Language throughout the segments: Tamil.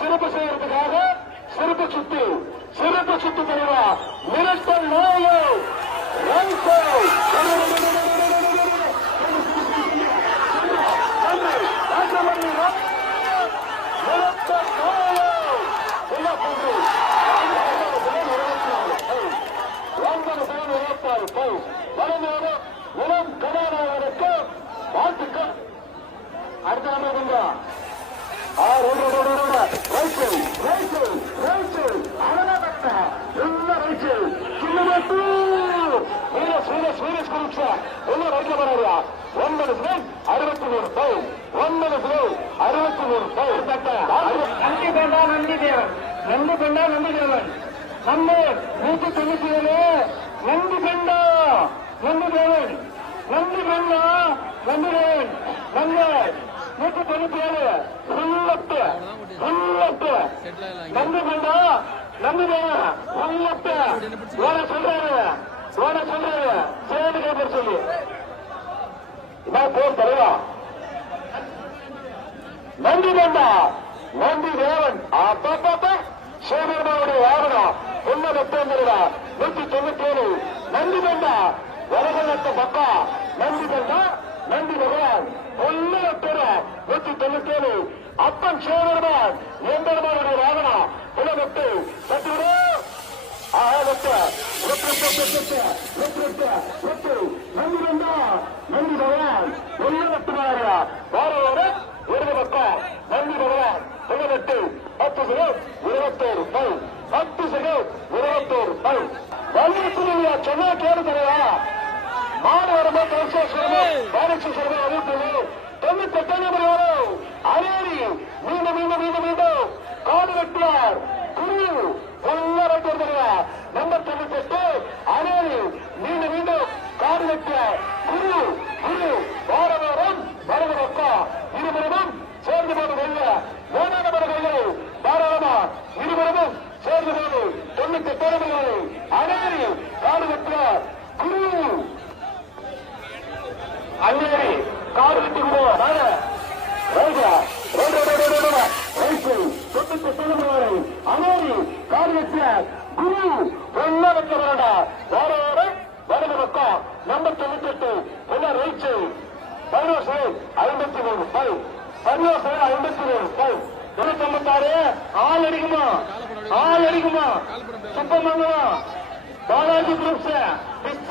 சிறப்பு செய்யறதுக்காக சிறப்பு சுத்து தலைவா மிரட்டல் நாயோ உலம் கதாநாயகனுக்கு வாழ்த்துக்கள். அடுத்த நம்ம நந்தி பெண்டா நம்ம 197 நந்தி பெண்டா நந்தி தேவன் நந்தி பெண்டா நந்தி தேவன் நம்ம 197 நந்தி பெண்டா நந்தி தேவன் ஓட சொல்றாரு சேது கேப்பர் சொல்லி போர் தலைவா நந்தி பெண்டா நந்தி தேவன் சேகர்மாவுடைய வாகனம் 197 நந்தி பெண்டா வடகலத்த பக்கா நந்தி பெண்டா நந்தி பகவான் 197 அப்பன் சேகர்மான் எம்பெருமானுடைய வாகனம் 18 சத்துரு நந்தி பெண்டா நந்தி பகவான் 1 வாரோட ஒரு பக்கம் நந்தி பகவான் 18 10 செகண்ட் 21 வலியுறுத்தியா சொன்னா கேடு தரையா மாடு வரும்போது அறிவிப்பு 98 நம்பர் வரும் அரியரி மீண்டும் காடு வெட்டுவார் குரு நம்பர் 98 அரியரி மீண்டும் காடு வெட்டுவார் குரு வாரம் வரது பக்கம் இருபுறமும் சேர்ந்து போது வெள்ள 3 நம்பர் கைகள் தாராளமா இருபுறமும் சேர்ந்து போது 98 அரியரி காடு வெட்டுவார் குரு அரியரி காடு வெட்டி விடுவார் அமேரி காடு வெட்டியார் குரு வெள்ள வெட்ட வேண்டா வாரோட வலது பக்கம் நம்பர் 98 வெள்ள ரைச்சு 53 96 ஆள் அடிக்குமா சுப்பமங்கலம் பாலாஜி குரூப்ஸ் கிளிப்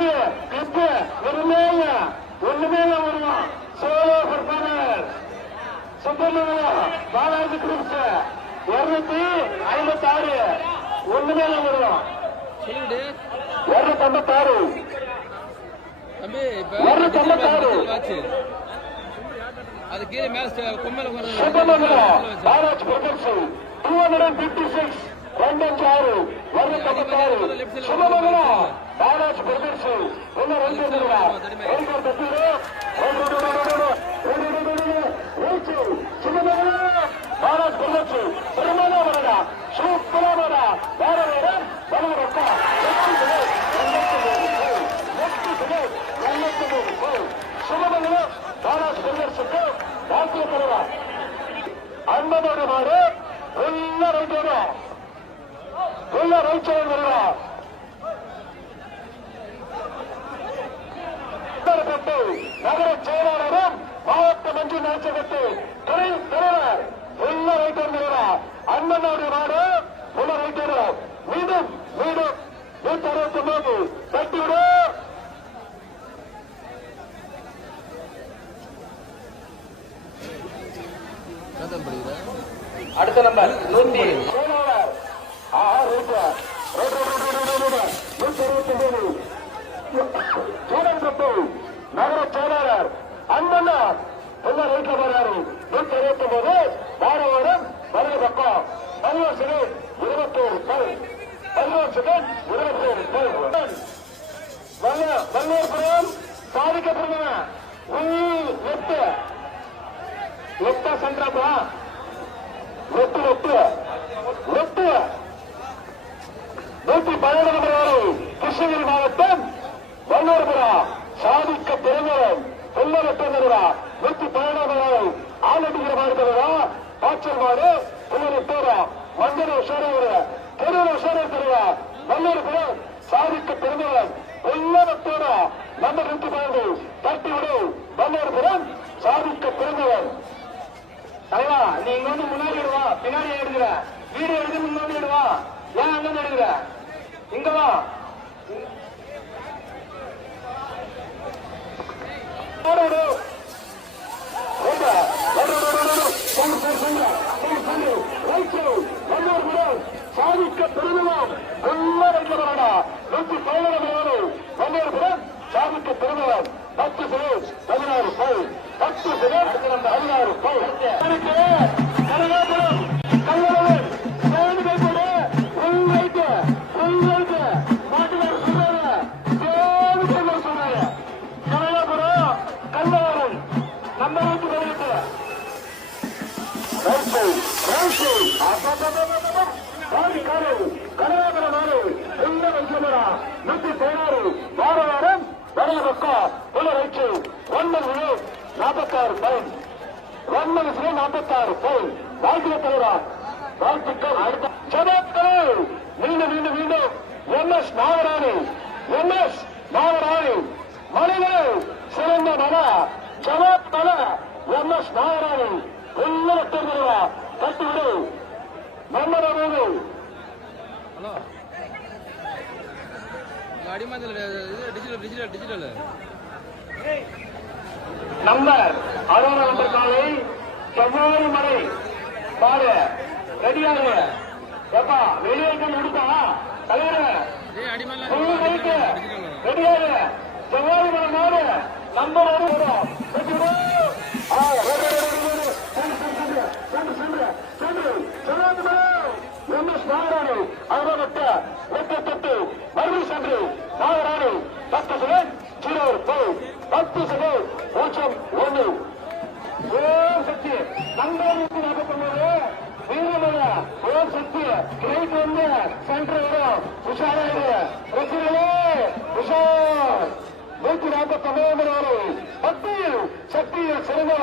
ஒண்ணுமே வருவான் solo performer Subhamangalam Balaji groups 256 ஒண்ணுமே வருவான் 256 அது கீழே மேல கொம்மல Balaji brothers 256 256 Subhamangalam Balaji brothers Balaji brothers பெருமானா வரடா சூப்பரா வரடா வேற சுபமங்கலம் பாலாஜி பிரதர்ஸுக்கு வாழ்க்கை தருவார் அன்பனோடு மாடு ரைச்சோடு வருவார் நகர செயலாளரும் மாவட்ட மஞ்சள் நாயகத்து துறை தலைவர் ரைட்டர் வருவார் அன்பனோடு மாடு ரைட்டர் மீண்டும் 169 கட்டிவிடு அடுத்த நம்பர் 100 நகர செயலாளர் அண்ணா ரைட்ல வர்றாரு 169 வாரம் வலது பக்கம் 21 வல்லூர்புரம் சாதிக்கப்படுங்க லெப்டா சென்றாப்பா லெப்ட் 112 நம்பர் கிருஷ்ணகிரி மாவட்டம் வல்லூர்புரம் சாதிக்க பெருங்கலம் 112 112 ஆள் அடிக்கிற மாதிரி தருவா பாய்ச்சல் மாடு தூரம் மஞ்சள் உஷாரோடு தெருவில் உஷாரோ தருவா நல்லூர் சாதிக்க பெருந்தவன் உள்ளத்தோடும் நம்ம 112 தட்டி விடு நல்லூர் சாதிக்க பெருந்தவன். தலைவா நீ இங்க வந்து முன்னாடி விடுவா பின்னாடி எடுக்கிற வீடு எடுத்து முன்னாடி விடுவா ஏன் அங்க எடுக்கிற இங்க வா சாதிக்க பெருந்தவன் உள்ளடா 117 நல்லூர் சாதிக்க பெருந்தவன் 10 16 10 16 கனகாபுரம் கல்லூர் மாட்டுக்கார சொல்றாரு கனகாபுரம் கல்லூர் நம்ம வீட்டு வெளியிட்டு கனகாபுரம் நாடு எந்த வைக்கிறா 116 வார வாரம் வரைய பக்கம் உள்ள ரைட்டு 46 பைன் 46 வாழ்க்கை தலைவரா வாழ்த்துக்கள். அடுத்த சபாக்கள் மீண்டும் MS நாகராணி மலைகள் சிறந்த மல ஜவாப் மல MS நாகராணி உள்ள தெரிவா கட்டுவிடு நம்மளோட ஹலோ அடிமாதில் டிஜிட்டல் நம்பர் 11 காலை செவ்வாய் மலை பாரு ரெடியாக எப்பா வெளியே கொடுத்தா தலைவர் ரெடியாக செவ்வாய் மலை மாடு நம்பர் நாகராணி அவரவட்ட வெட்டத்தொட்டு மறுபடி சென்று நாகராணி 10 செகண்ட் 10 செகண்ட் 0-1 ஓம் சக்தி நம்பர் 149 வீரமல ஓம் சக்தி கிரைட் வந்து சென்டர் வரும் உஷாராயிரு ரசிகளே உஷார் 149 பக்தியில் சக்தியில் சிறந்த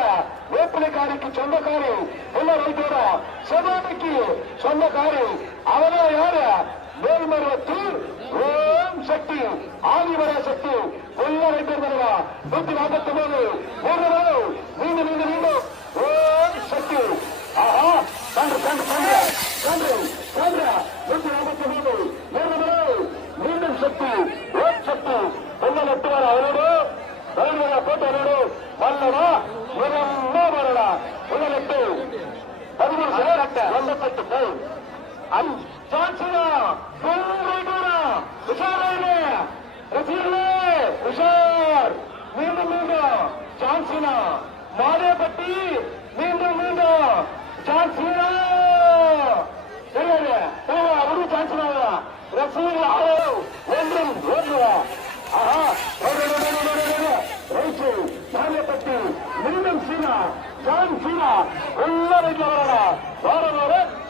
வேப்பிலைக்காரிக்கு சொந்தக்காரி உள்ள வைத்தோட செவ்வாய்க்கு சொந்தக்காரி அவரே யாரு மேல்மருவத்தூர் ஓம் சக்தி ஆதிவர சக்தி உள்ள வைத்திருந்தா 149 மீண்டும் ஓம் சக்தி ஆஹா மீண்டும் சக்தி ஓம் சக்தி உள்ள எட்டுவார் அவரோடு போட்டு அவரோடு வல்லடா வரடா உள்ள எட்டு 13 உஷார் மீண்டும் சான்சினா மாதேப்பட்டி மீண்டும் சான்சினா ஒரு சான்சினா ரசீல் ஒன்றும் மாதேப்பட்டி மீண்டும் சீனா சான்சினா உள்ள வைக்க வரடா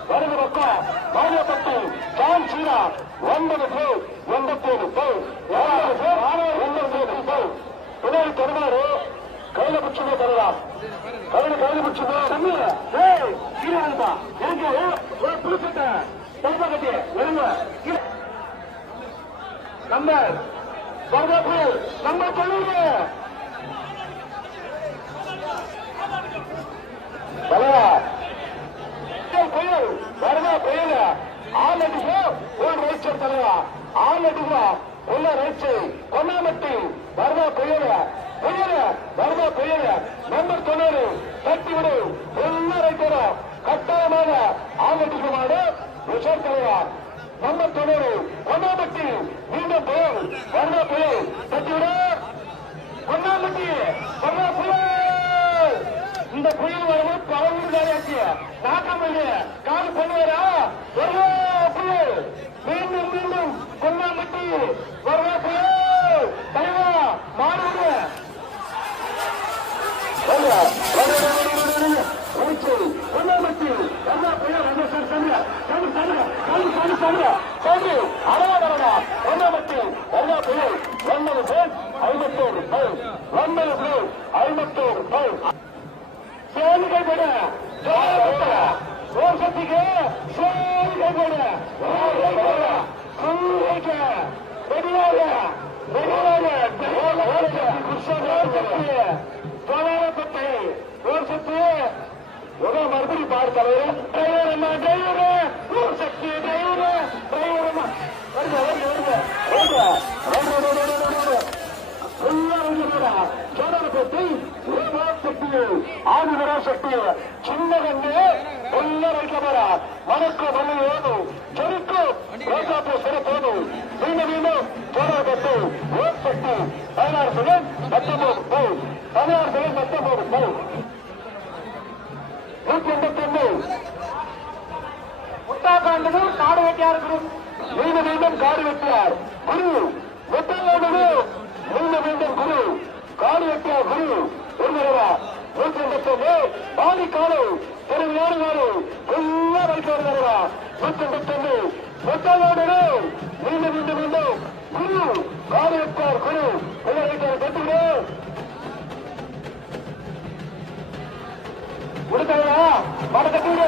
வலது பக்கம் மாதேப்பட்டி சான்சினா 87 பின்னாடி தருமாறு கையில பிடிச்சுங்க தரலாம் கையில பிடிச்சுங்க கீழே எனக்கு ஒரு புதுச்சட்டை பொறுப்பா கட்டி எழுங்க நம்பர் நம்பர் சொல்லுங்க புயல் வருதா புயல் 6 அடிக்கோ ஒரு ரைச்சர் தலைவா 6 அடிக்கோ உள்ள ரைச்சு கொன்னாமட்டி வருதா புயல் வருதா புயல் நம்பர் 90 தட்டி விடு உள்ள ரைட்டர கட்டாயமாக 6 அடிக்கு மாடு ரிஷர் தலைவா நம்பர் 90 கொன்னாமட்டி மீண்டும் புயல் வருதா புயல் தட்டி விடு கொன்னாமட்டி வருதா புயல் இந்த புயல் வரவு பழமுடியாச்சு நாட்டமல்லி காடு பண்ணுவாரா வருவா புயல் மீண்டும் கொன்னாமட்டி வருவா புயல் தலைவா மாடு கொன்னாமட்டி வருவா புயல் அளவா வரடா கொன்னாமட்டி வருவா புயல் 51 சேமிகள் விட ஓம் சக்திக்கு மறுபடி பார்க்கவே டிரைவர் அம்மா டிரைவர் சக்தி டிரைவர் ஆதிபராசக்தி சின்னகண்ணு ಎಲ್ಲರ ಮನಕ್ಕೂ ಬಲ್ಲಿಯೋದು ಚರಿಕು ರೋಜಾಪು ಸೆರೆಪೋದು ನೀನು ಹೋರಾಟದ್ದು ಓದ್ಪಟ್ಟು 16 ಸೆಕೆಂಡ್ 19 ಪೌ 16 ಸೆಕೆಂಡ್ 19 ಪೌ 181 உத்தாகாண்டது காடு வெட்டியார் குரு மீண்டும் காடு வெட்டியார் குரு வெட்டலானது மீண்டும் குரு காடு வெட்டியார் குரு ஒருவரா 181 பாடி காடு தெருவியாறு காடு எல்லா வைக்காடு வருவா 181 வெட்டலானது மீண்டும் குரு காடு வெட்டியார் குரு எல்லா வைக்காடு கட்டுங்க கொடுத்தா மாட கட்டுங்க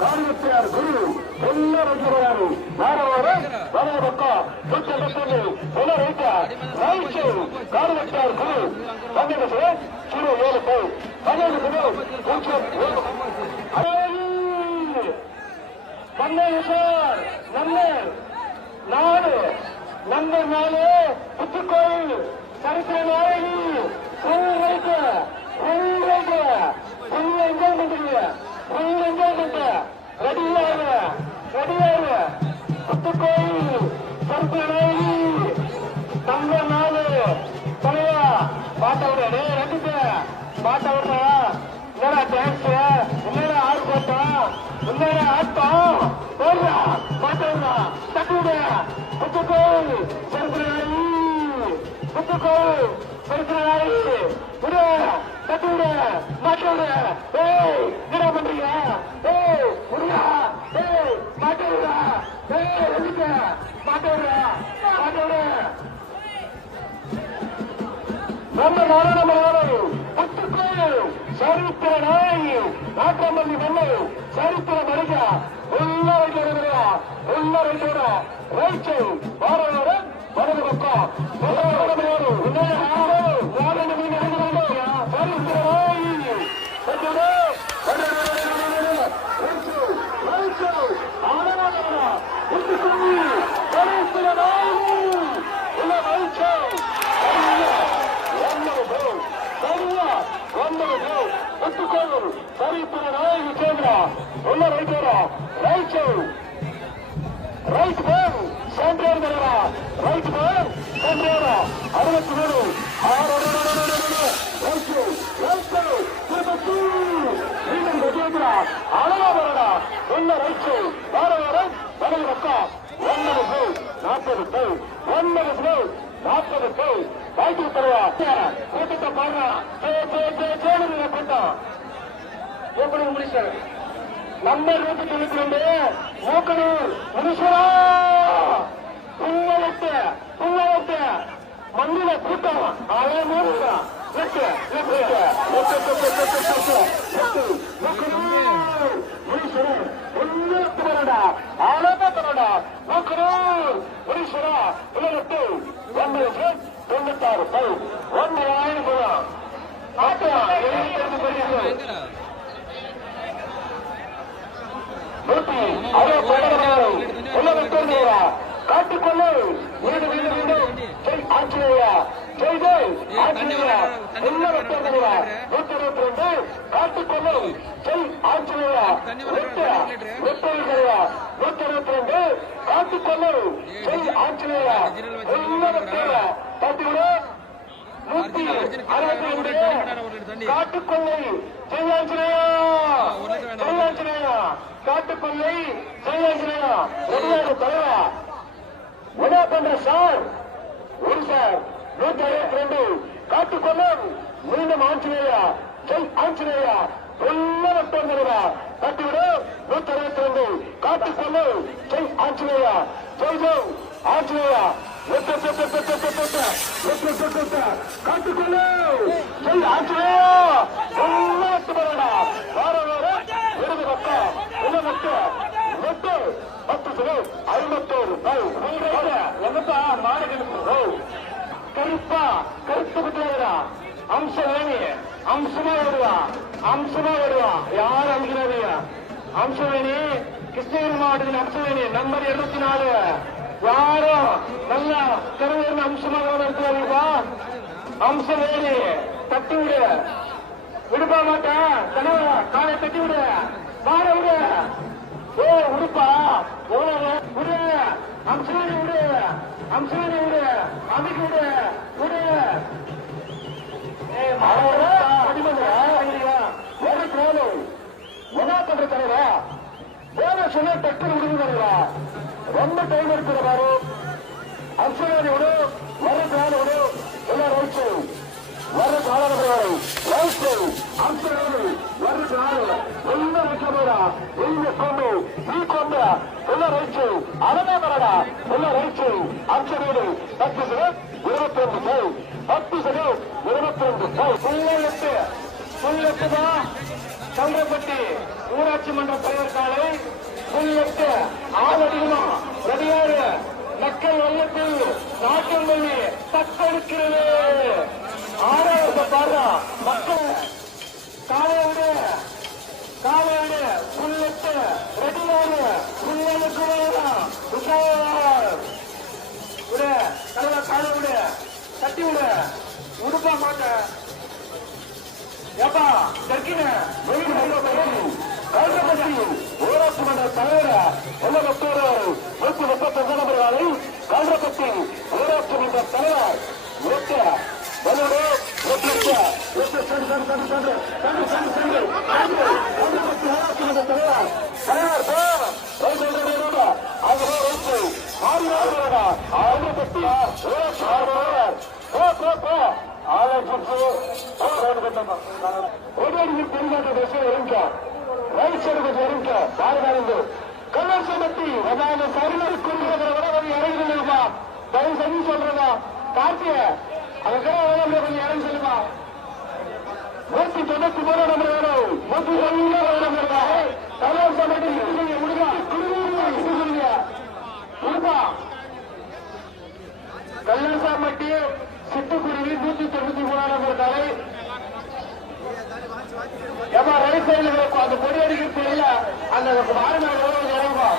காரியத்தையார் குரு எல்லாரும் காரியத்தார் குரு 12 நம்பர் 4 புத்துக்கோயில் சரித்திர நாயகி புத்துக்கோயில் சரித்திர நம்பர் 4 தலைவா பாட்டவிட ரெண்டு பாட்டவிடா என்னடா டான்ஸ் என்னடா ஆர்ப்பாட்டம் என்னடா ஆட்டம் போடுறா பாட்டவிடா தட்டுவிட புத்துக்கோயில் சரித்திர புத்துக்கோயில் சரித்திர விட தட்டுவிட மாட்டவிட என்ன பண்றீங்க முடியா மாட்டவிடா மாட்டவிட நம்ம நாடு புத்துக்கோயில் சரித்திர நாயகி நாட்டமல்லி மண்ணு சரித்திர மரியா உள்ள வைக்கிற ரைச்சை வாரவர வலது பக்கம் சரித்திர நாயகி சேந்திரா உள்ள ரைட் பேர் சென்றார் தரவா ரைட் பேர் சென்றாரா 63 அளவா வரடா உள்ள ரைட் வாரவாரம் வலது பக்கம் 40 வாய்ப்பு தருவா கூட்டத்தை பாடுறா கூட்டம் எப்படி முடிச்சாரு நம்பர் 192 மூக்கனூர் முனீஸ்வரா புள்ளவட்டு மண்ணில கூட்டம் அதே மூணு காட்டுக்கொள்ளு ஆஞ்சநேயா ஜெய் ஜெய் ஆஞ்சநேயா 122 காட்டுக்கொள்ளு ஜெய் ஆஞ்சநேயா 122 காட்டுக்கொள்ளு ஜெய் ஆஞ்சநேயா தட்டிவிட 162 காட்டுக்கொள்ளை ஜெய் ஆஞ்சநேயா காட்டுக்கொள்ளை ஜெய் ஆஞ்சநேயா வெளியாடு தலைவா என்ன பண்ற சார் ஒரு சார் 162 காட்டுக்கொள்ளும் மீண்டும் ஆஞ்சநேயா ஜெய் ஆஞ்சநேயா உள்ளவட்டா தட்டிவிட 162 காட்டுக்கொள்ளு ஜெய் ஆஞ்சநேயா ஜெய் ஜெய் ஆஞ்சநேயா காட்டுக்கொள்ளு ஜெய் ஆஞ்சநேயா கருப்பா கருத்து குட்டியா அம்சம் வேணி அம்சமா வருவா யார் அழிக்கிறாரு அம்சவேணி கிருஷ்ணகிரி மாவட்டத்தின் அம்சவேணி நம்பர் 74 யாரும் நல்லா கருவேறு அம்சமாக இருக்கிறாருப்பா அம்சவேணி தட்டி விடு விடுப்பா மாட்டேன் கனவா காலை தட்டி விடு வார விடு ஓ உடுப்பா விடு அம்சவேணி விடு அமைக்கு விடு என்ன பண்ற தலைவா வேலை சொல்ல டக்குனு விடுவீங்களா ரொம்ப டைம் இருக்கிற பாரு அம்சவேணி விடு வர கால விடு எல்லாம் ரைட்டு வர கால ரைட்டு அம்சவேணி வர கால எல்லாம் வைக்கிறா எங்க கொண்டு நீ கொண்டு எல்லாம் ரைட்டு அரணா வரடா எல்லாம் right Amsaveni 10 second 22 time 10 second 22 time bullet தான் சந்திரப்பட்டி ஊராட்சி மன்ற தலைவர் காலை புல்லெட்டு ஆள் அதிகமா ரெடியாரு மக்கள் வெள்ளத்தில் நாட்டம் பண்ணி தத்தெடுக்கிறது 6வது பாடுறா மக்கள் காலையோடு புல்லெட்டு ரெடியாரு புல்லலுக்கு விடு தலைவா காலை விடு தட்டி விடு உடுப்பா மாட்டேன் ஏப்பா தர்க்கின ஊராட்சி மன்ற தலைவர் என்ன மற்றொரு 139 நபர்களை கல்றப்பட்டி ஊராட்சி மன்ற தலைவர் கல்லூரி இறங்குமா தயவு செஞ்சு சொல்றதா கார்த்திய அதுக்கு கொஞ்சம் இறங்கி சொல்லுமா 193 நம்பர் வேணும் 190 நம்பர் கல்லூரி கல்லூசாமட்டி சிட்டுக்குருவி 193 நம்பர் காலை ஏமா ரைட் சைடுல அந்த பொடி அடிக்கிறது இல்ல அந்த மாறுநாடு இறங்குமா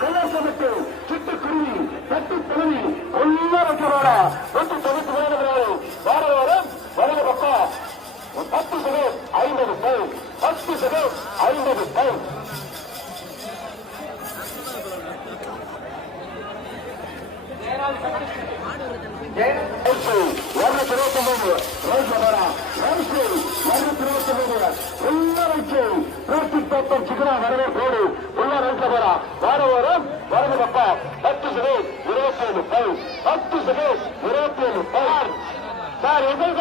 கல்லூசமட்டு சிட்டுக்குருவி தட்டு தொழுவி ஒன்னா வைக்கிறோட 193 வார வாரம் வரல பக்கம் 10 செகண்ட் 50 டைம் 10 செகண்ட் 50 டைம் வரவே போடு உள்ள ரைட்ல போறா வார வாரம் வரது Papa 10 second 27 time 10 second 27 time sir எதிர்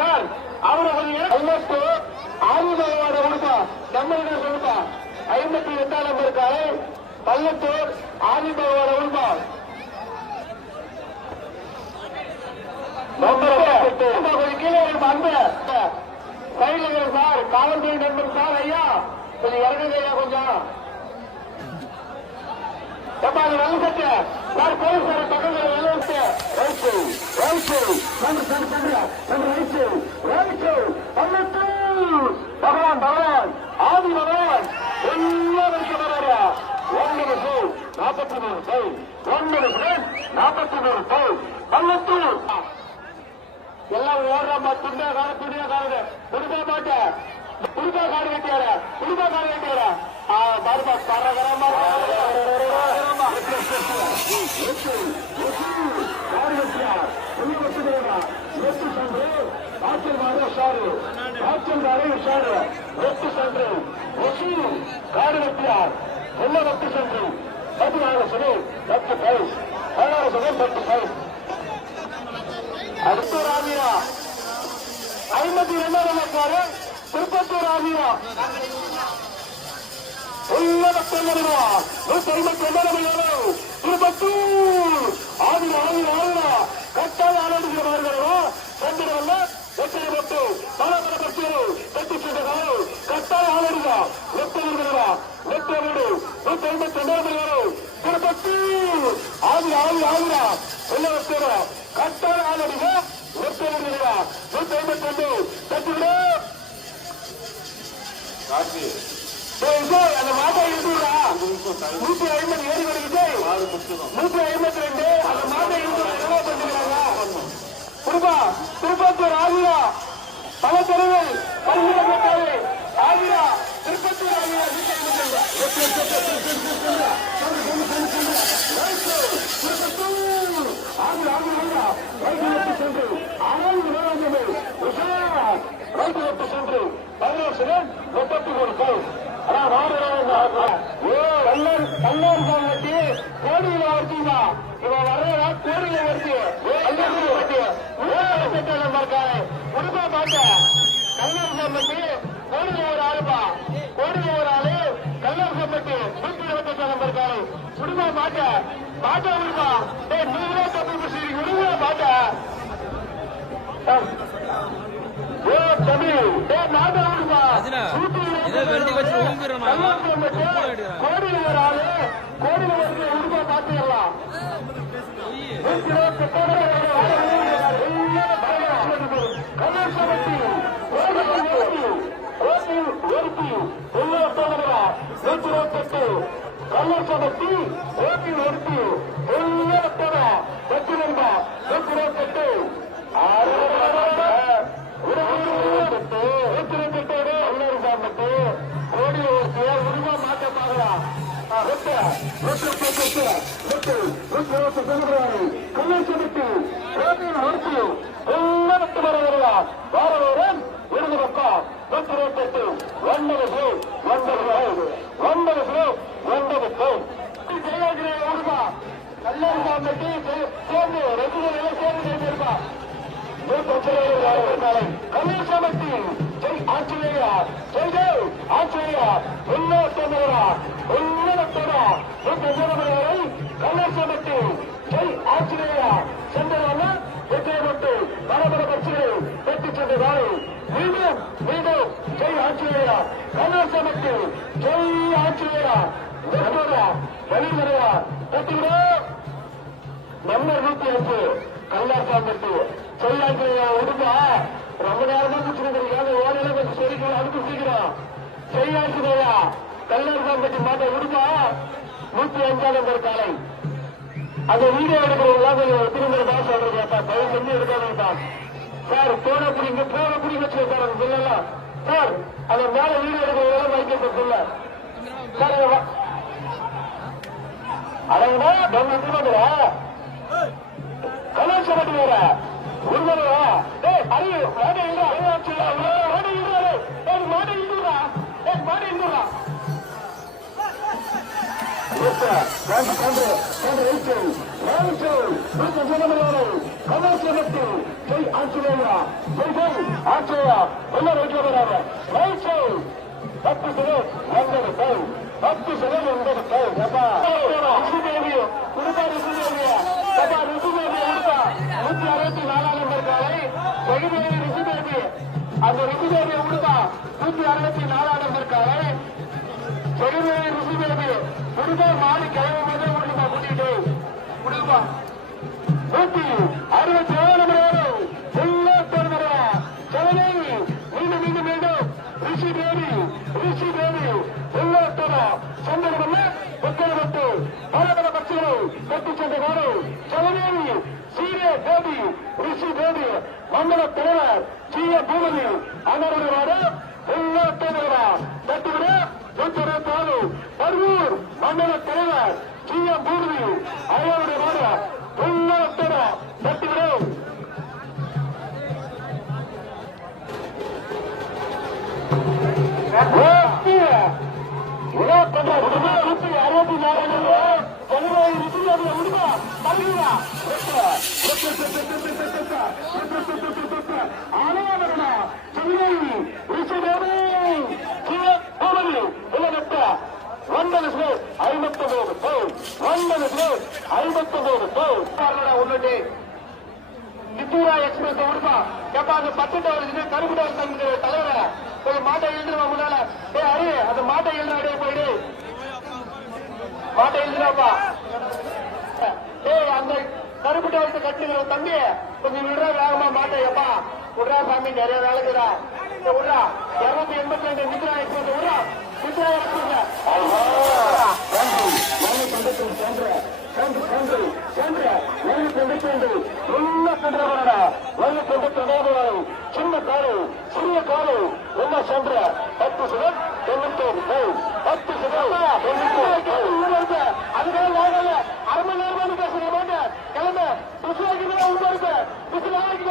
சார் அவரை கொஞ்சம் ஆதிபகவான கொடுப்பா நம்மளுக்கு கொடுப்பா 58 நம்பர் காலை பள்ளத்தூர் ஆதிபகவான கொடுப்பா கொஞ்சம் கீழே அந்த சைடுல சார் காவல்துறை நண்பர் சார் ஐயா கொஞ்சம் இறங்குங்க ஐயா கொஞ்சம் நல்ல சட்ட சார் போலீஸ் பக்கத்தில் பகவான் ஆதி பகவான் எல்லாம் வைக்க வராரு 43 டைம் 43 டைம் பள்ளத்தூர் எல்லாம் ஓடுறாமா துண்டா காடு குடும்ப மாட்டேன் குடும்பா காடு கட்டியார பாருமா பரகரமா காடு வெட்டியார் என்ன 10 சென்று 16 செகண்ட் 10 பிரைஸ் 16 செகண்ட் 10 பிரைஸ் அடுத்தூர் ஆமியா 52 நம்பர் திருப்பத்தூர் ஆமியா 159 ரூபா 159 திருப்பத்தூர் ஆமியா கட்டாய ஆரோக்கியமார்களோ சந்திரவல்ல எத்தனை பட்டு பலபல பட்டு கட்டி சென்றோ கட்டாய ஆரோக்கியா 150 ரூபா 159 திருப்பத்தூர் 150 ஏறி வருகிறது. 152 அந்த மாட்டை திருப்பத்தூர் ஆகியா பல தெருவில் பல்வேறு ஆகியா திருப்பத்தூர் ஆகியா சென்று சென்று 13 33 கோடி கோடியில வர்த்தீங்க இவன் வர்றா கோடியில வருது இருக்காரு குடும்ப மாட்ட கல்லூர் சம்பட்டி கோடியில ஒரு ஆளுப்பா கோடியில ஒரு ஆளு கல்லூர் சம்பட்டி 128 நம்பர் இருக்காரு குடும்ப மாட்ட மாட்ட விடுமா நீங்களே தப்பு பிடிச்சிருக்கீங்க விடுங்க மாட்ட கோடியில் ஒரு ஆளு கோடியில் ஒரு உருவா பாத்துக்கலாம் கள்ளச்சமத்தி ஓட்டில் ஒருத்தி உருவா மாற்ற பாக்கலாம் கள்ளச்சமத்தி ஓட்டில் ஒருத்தி வாரவரம் இருபது பக்கம் 128 கள்ளச்சமத்தி ஜெய் ஆஞ்சநேயா ஜெய் ஜெய் ஆஞ்சநேயா கள்ளச்சமத்தி ஜெய் ஆஞ்சநேயா சென்றவங்க வெற்றியப்பட்டு பரபர பிரச்சனை வெற்றி சென்றாரு மீண்டும் மீண்டும் ஜெய் ஆஞ்சநேயா கள்ளச்சமத்தி ஜெய் ஆஞ்சநேயா வெளிவரையா வெற்றிவிட நம்பர் 105 கள்ளச்சமத்தி ஜெய் ஆஞ்சநேயா உடுப்பா ரொம்ப நேரமா குடிச்சிருக்கிறீங்க ஓலையில கொஞ்சம் சொல்லிக்கலாம் அனுப்பி சீக்கிரம் ஜெய் ஆஞ்சநேயா கள்ளச்சமத்தி மாட்ட உடுப்பா 105 நம்பர் காலை அந்த வீடியோ எடுக்கிறவங்களா கொஞ்சம் திரும்ப தான் சொல்றீங்க தயவு செஞ்சு எடுக்காதீங்க சார் போன பிடிங்க வச்சு சார் சொல்லலாம் சார் அந்த மேல வீடியோ எடுக்கிறவங்க வைக்க சொல்ல சார் அடங்கடா நம்ம திரும்ப கலாச்சாரம் வேற உருவா அறிவு மாட்டை அந்த ரிஷிதேவியை உடுப்பா 164 நம்பர் காலை செடிமேலை ருசிபேபி குடும்ப மாடி கிளம்பும் போதே உடுப்பா கூட்டிட்டு குடுப்பா 167 நம்பர் செவனேவி மீண்டும் மீண்டும் ரிஷிதேவி சந்தர்ப்பம் ஒத்தரவட்டு பலபல பட்சிகளை கட்டி சென்ற நாடு செவனேவி சீரிய தேவி ரிஷி தேவி மண்டல தலைவர் ஜிய பூமதி அமருடைய நாடு தட்டுவிட 124 பர்வூர் மண்டல தலைவர் ஜிய பூமதி அவருடைய நாடு தட்டுவிட நித்தூரா எக்ஸ்பிரஸ் உடுப்பா எப்ப அந்த 10 கருப்பு தலைவரை போய் மாட்டை எழுதுவா முன்னால அரு அந்த மாட்டை எழுதுறா போயிடு மாட்டை எழுதுறாப்பா அந்த கருப்பு டவரத்தை கட்டுகிற தம்பி கொஞ்சம் விடுறா வேகமா மாட்டை எப்பா விடுறா சாமி நிறைய வேலைக்குறா விடுறா 282 நித்ரா எக்ஸ்பிரஸ் விடுறா நித்ரா எக்ஸ்பிரஸ் சின்ன காரு சிறிய காரு என்ன சென்ற 10 செகண்ட் 10 செகண்ட் அதுக்காக அரை மணி நேரம் பேசுற மாட்டேன் கிளம்ப புதுசு வைக்கிறதா உள்ள இருக்கு புதுசு நாளைக்கு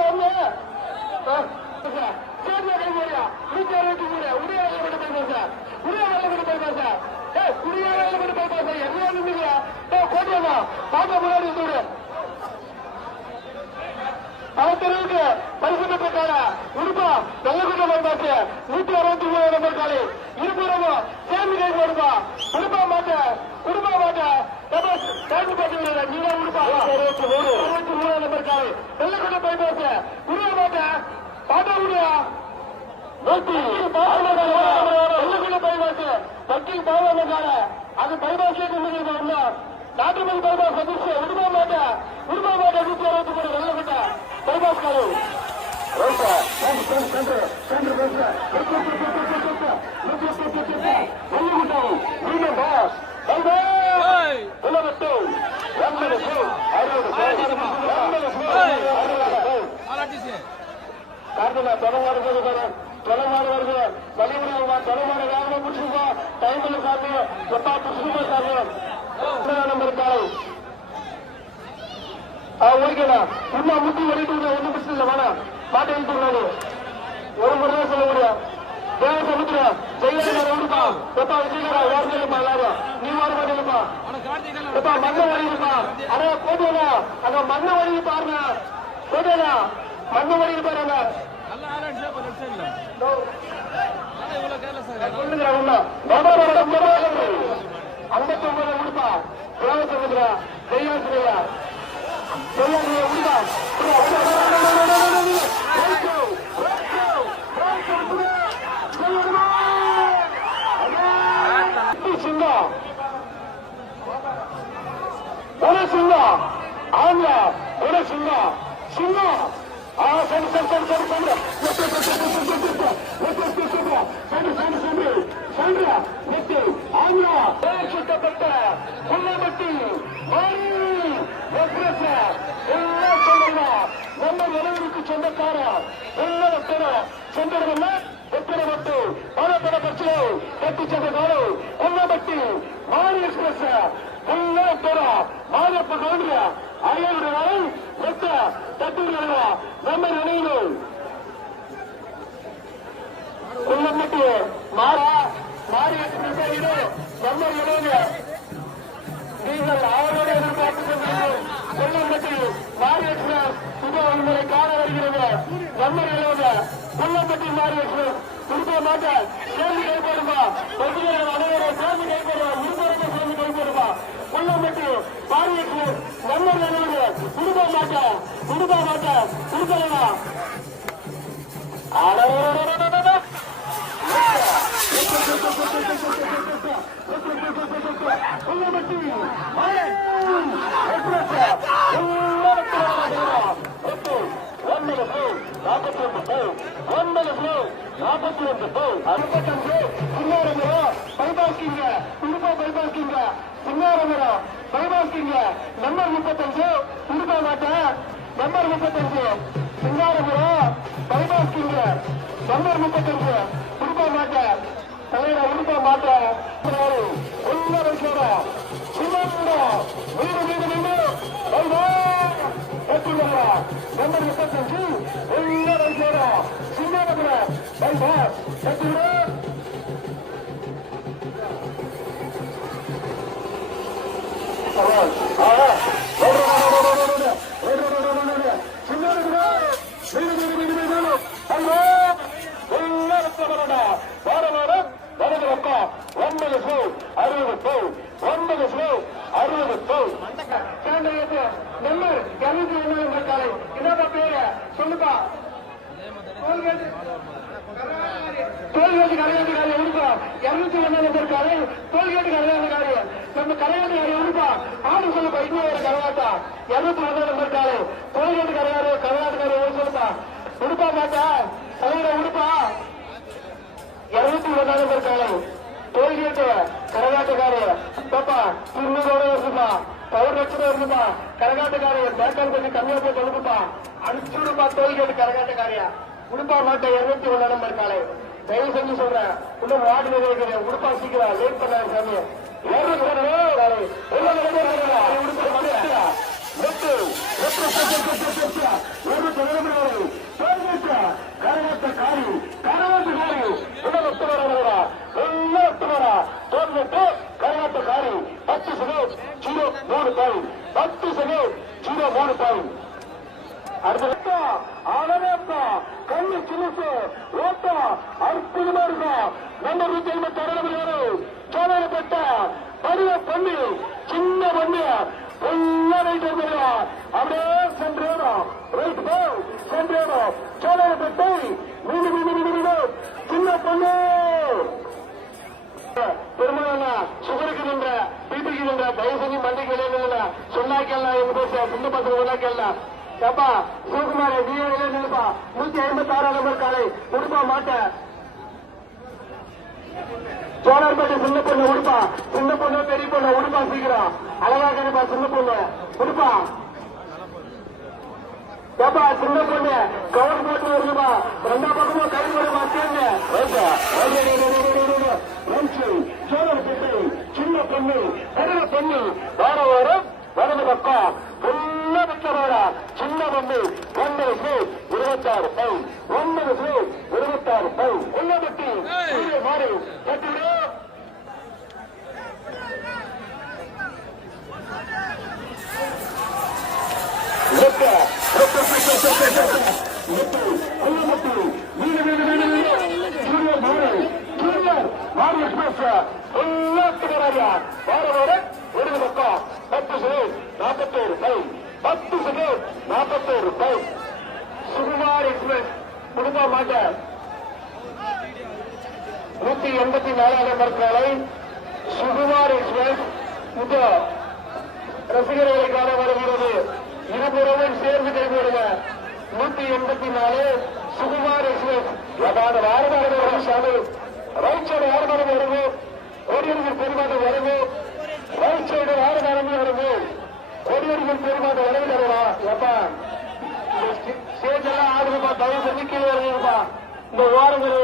சேர்ந்து கிடைக்கிறியா 163 உடைய வேலை மட்டும் போய் பேச உடைய வேலை மட்டும் போய் பேச உடைய வேலை மட்டும் போய் பேச என்ன நின்றுங்க கோட்டியா பாக்க முன்னாடி இருந்து அவருக்கு பரிசு பெற்றார உடுப்பா நல்ல பாட்டு 163 நம்பர் காலை இருபுறமும் சேர்ந்து கை போடுப்பா உடுப்பா மாட்ட சேர்ந்து போட்டு நீங்க உடுப்பா 63 நம்பர் காலை நல்ல போய் பேச உருவ மாட்ட பாட்டா உடைய பைபாஸ் பாவக்கார அது பைபாஸ் நாட்டுமணி பைபாஸ் சதீஷ் உடுப்பா மாட்ட 163 வெள்ளக்கட்ட பைபாஸ் காலை தொலைமாடு வருது வலியுறா தொலைமாடு வேகமா பிடிச்சிருக்கா டைம்ல சாப்பிடு எப்பா பிடிச்சிருக்கா சாப்பிடு நம்பர் காலை ஓகேடா சும்மா முட்டி வடிட்டு ஒன்றும் பிரச்சனை இல்லை வேணாம் பாட்டை எழுத்துறாரு ஒரு முறை தான் சொல்ல முடியும் தேவ சமுத்திர ஜெயிலா ஓடுப்பா எப்பா விஜயகரா ஓடுப்பா எல்லாரும் நீ ஓட மாட்டேங்கப்பா எப்பா மண்ணை வடிப்பா அட போட்டோடா அங்க மண்ணை வடிவு பாருங்க போட்டோடா மண்ணை வடிவு பாருங்க ஐம்பத்தொன்பது உடுப்பா தேவ சமுத்திர ஜெயா சுட்டப்பட்ட கொல்லப்பட்டி நம்ம நிலவருக்கு சொந்தக்கார சென்றவர்கள் எத்தனைப்பட்டு பணப்பட பிரச்சனை கட்டி சென்ற காலம் கொல்லப்பட்டி மாரி எக்ஸ்பிரஸ் மாரியப்ப கவுண்டிய 500 வரை மொத்த தட்டுகள் நம்ம நினைவு கொல்லப்பட்டி மாரி எக்ஸ்பிரஸ் நம்ம நினைவு நீங்கள் அவரோடு எதிர்பார்த்துக் கொண்டிருக்கிறோம் கொல்லப்பட்டி மாரி எக்ஸ்பிரஸ் இதோ உங்களை காண வருகிறது நம்ம நிலவுங்க கொல்லப்பட்டி மாரி எக்ஸ்பிரஸ் கொடுக்க மாட்டேன் சேர்ந்து கை போடுமா அனைவரும் சேர்ந்து கை போடுவா இருபுறமும் சேர்ந்து கை போடுமா கொல்லப்பட்டி மாரி எக்ஸ்பிரஸ் நம்ம நிலவுங்க கொடுக்க மாட்டேன் கொடுக்கலாம் நம்பர் 35 உடுப்பா மாட்டேன் நம்பர் 35 சிங்காரபுரம் பைபாஸ் கிங்க நம்பர் 35 உடுப்பா மாட்டேன் தலைவரை உடுப்பா மாட்டேன் நம்பர் 35 சிங்காரபுரம் பைபாஸ் என்னப்பா பேரு சொல்லுப்பா டோல்கேட்டு கரையாட்டுக்காரி உடுப்பா 201 இருக்காரு டோல்கேட்டு கரையாட்டுக்காரி நம்ம கரையாட்டுக்காரி உடுப்பா ஆடு சொல்லுப்பா இன்னும் ஒரு கரையாட்டா 201 இருக்காரு டோல்கேட்டு கரையாட்டுக்காரி ஒரு சொல்லுப்பா உடுப்பா மாட்டா தலைவரை உடுப்பா 201 இருக்காரு டோல்கேட்டு கரையாட்டுக்காரி பாப்பா இன்னொரு போட்டு வருதுப்பா கரகாட்டக்காரிய பேட்டால் கொஞ்சம் கம்மியா போட்டு அனுப்புப்பா அனுப்பிச்சுடுப்பா தோல்கேட்டு கரகாட்டக்காரியா உடுப்பா மாட்டை 21 நம்பர் காலை தயவு செஞ்சு சொல்றேன் உள்ள வார்டு நிர்வாகிக்கிறேன் உடுப்பா சீக்கிரம் லேட் பண்ணாரு சாமி கரகாட்டக்காரி கரகாட்டக்காரி 10 செகண்ட் 0 3 பாயிண்ட் 10 செகண்ட் 0 3 பாயிண்ட் அடுத்த கண்ணு சிலுசு ஓட்டம் அற்புதமா இருக்கும் நம்ம வீட்டில் தரணும் சோழப்பட்ட பருவ பண்ணி சின்ன பண்ணி அப்படியே சென்றேனும் ரைட் சென்றேனும் சோழப்பட்டை சின்ன பண்ணு பெருமாள் சுகருக்கு நின்ற பிபிக்கு நின்ற தயவு செஞ்சு மண்டிக்கு விளையாடுங்க சொன்னாக்கெல்லாம் எங்க பேச சின்ன பசங்க சொன்னாக்கெல்லாம் ஏப்பா சிவகுமார நீ நினைப்பா 156 நம்பர் காலை உடுப்பா மாட்ட சோழர்பேட்டை சின்ன பொண்ணு உடுப்பா சின்ன பொண்ணு பெரிய பொண்ணு உடுப்பா சீக்கிரம் அழகாக நினைப்பா சின்ன பொண்ணு உடுப்பா ஏப்பா சின்ன பொண்ணு கவர் போட்டு வருதுப்பா 2 பக்கமும் கை போடுமா சேர்ந்து சோழர்பேட்டை சின்ன பொண்ணு பெரிய பொண்ணு வாரம் வலது பக்கம் ஃபுல்லா விற்கிறோட சின்ன பொண்ணு 9 ஸ்லீப் 26 பவுன் 9 ஸ்லீப் 26 பவுன் உள்ளபட்டி மாறி கட்டிவிடு ஒரு பக்கம் 10 செகண்ட் 41 பவுன் 10 செகண்ட் 41 பவுன் சுகுமார் எக்ஸ்பிரஸ் குடும்ப மாட்ட 184 நம்பர் காலை சுகுமார் எக்ஸ்பிரஸ் இந்த ரசிகர்களை காண வருகிறது இருபுறமும் சேர்ந்து கைவிடுங்க 184 சுகுமார் எக்ஸ்பிரஸ் வாரமாக சாமி ரைட் சைடு வாரமாக வருது ஓடியர்கள் பெருமாட்டம் வருது ரைட் சைடு வாரமாக வருது ஓடியர்கள் பெருமாட்டம் வரவு தருவா எப்பா ஸ்டேஜ் எல்லாம் ஆடுதுப்பா தயவு செஞ்சு கீழே வருதுப்பா இந்த ஓரங்கள்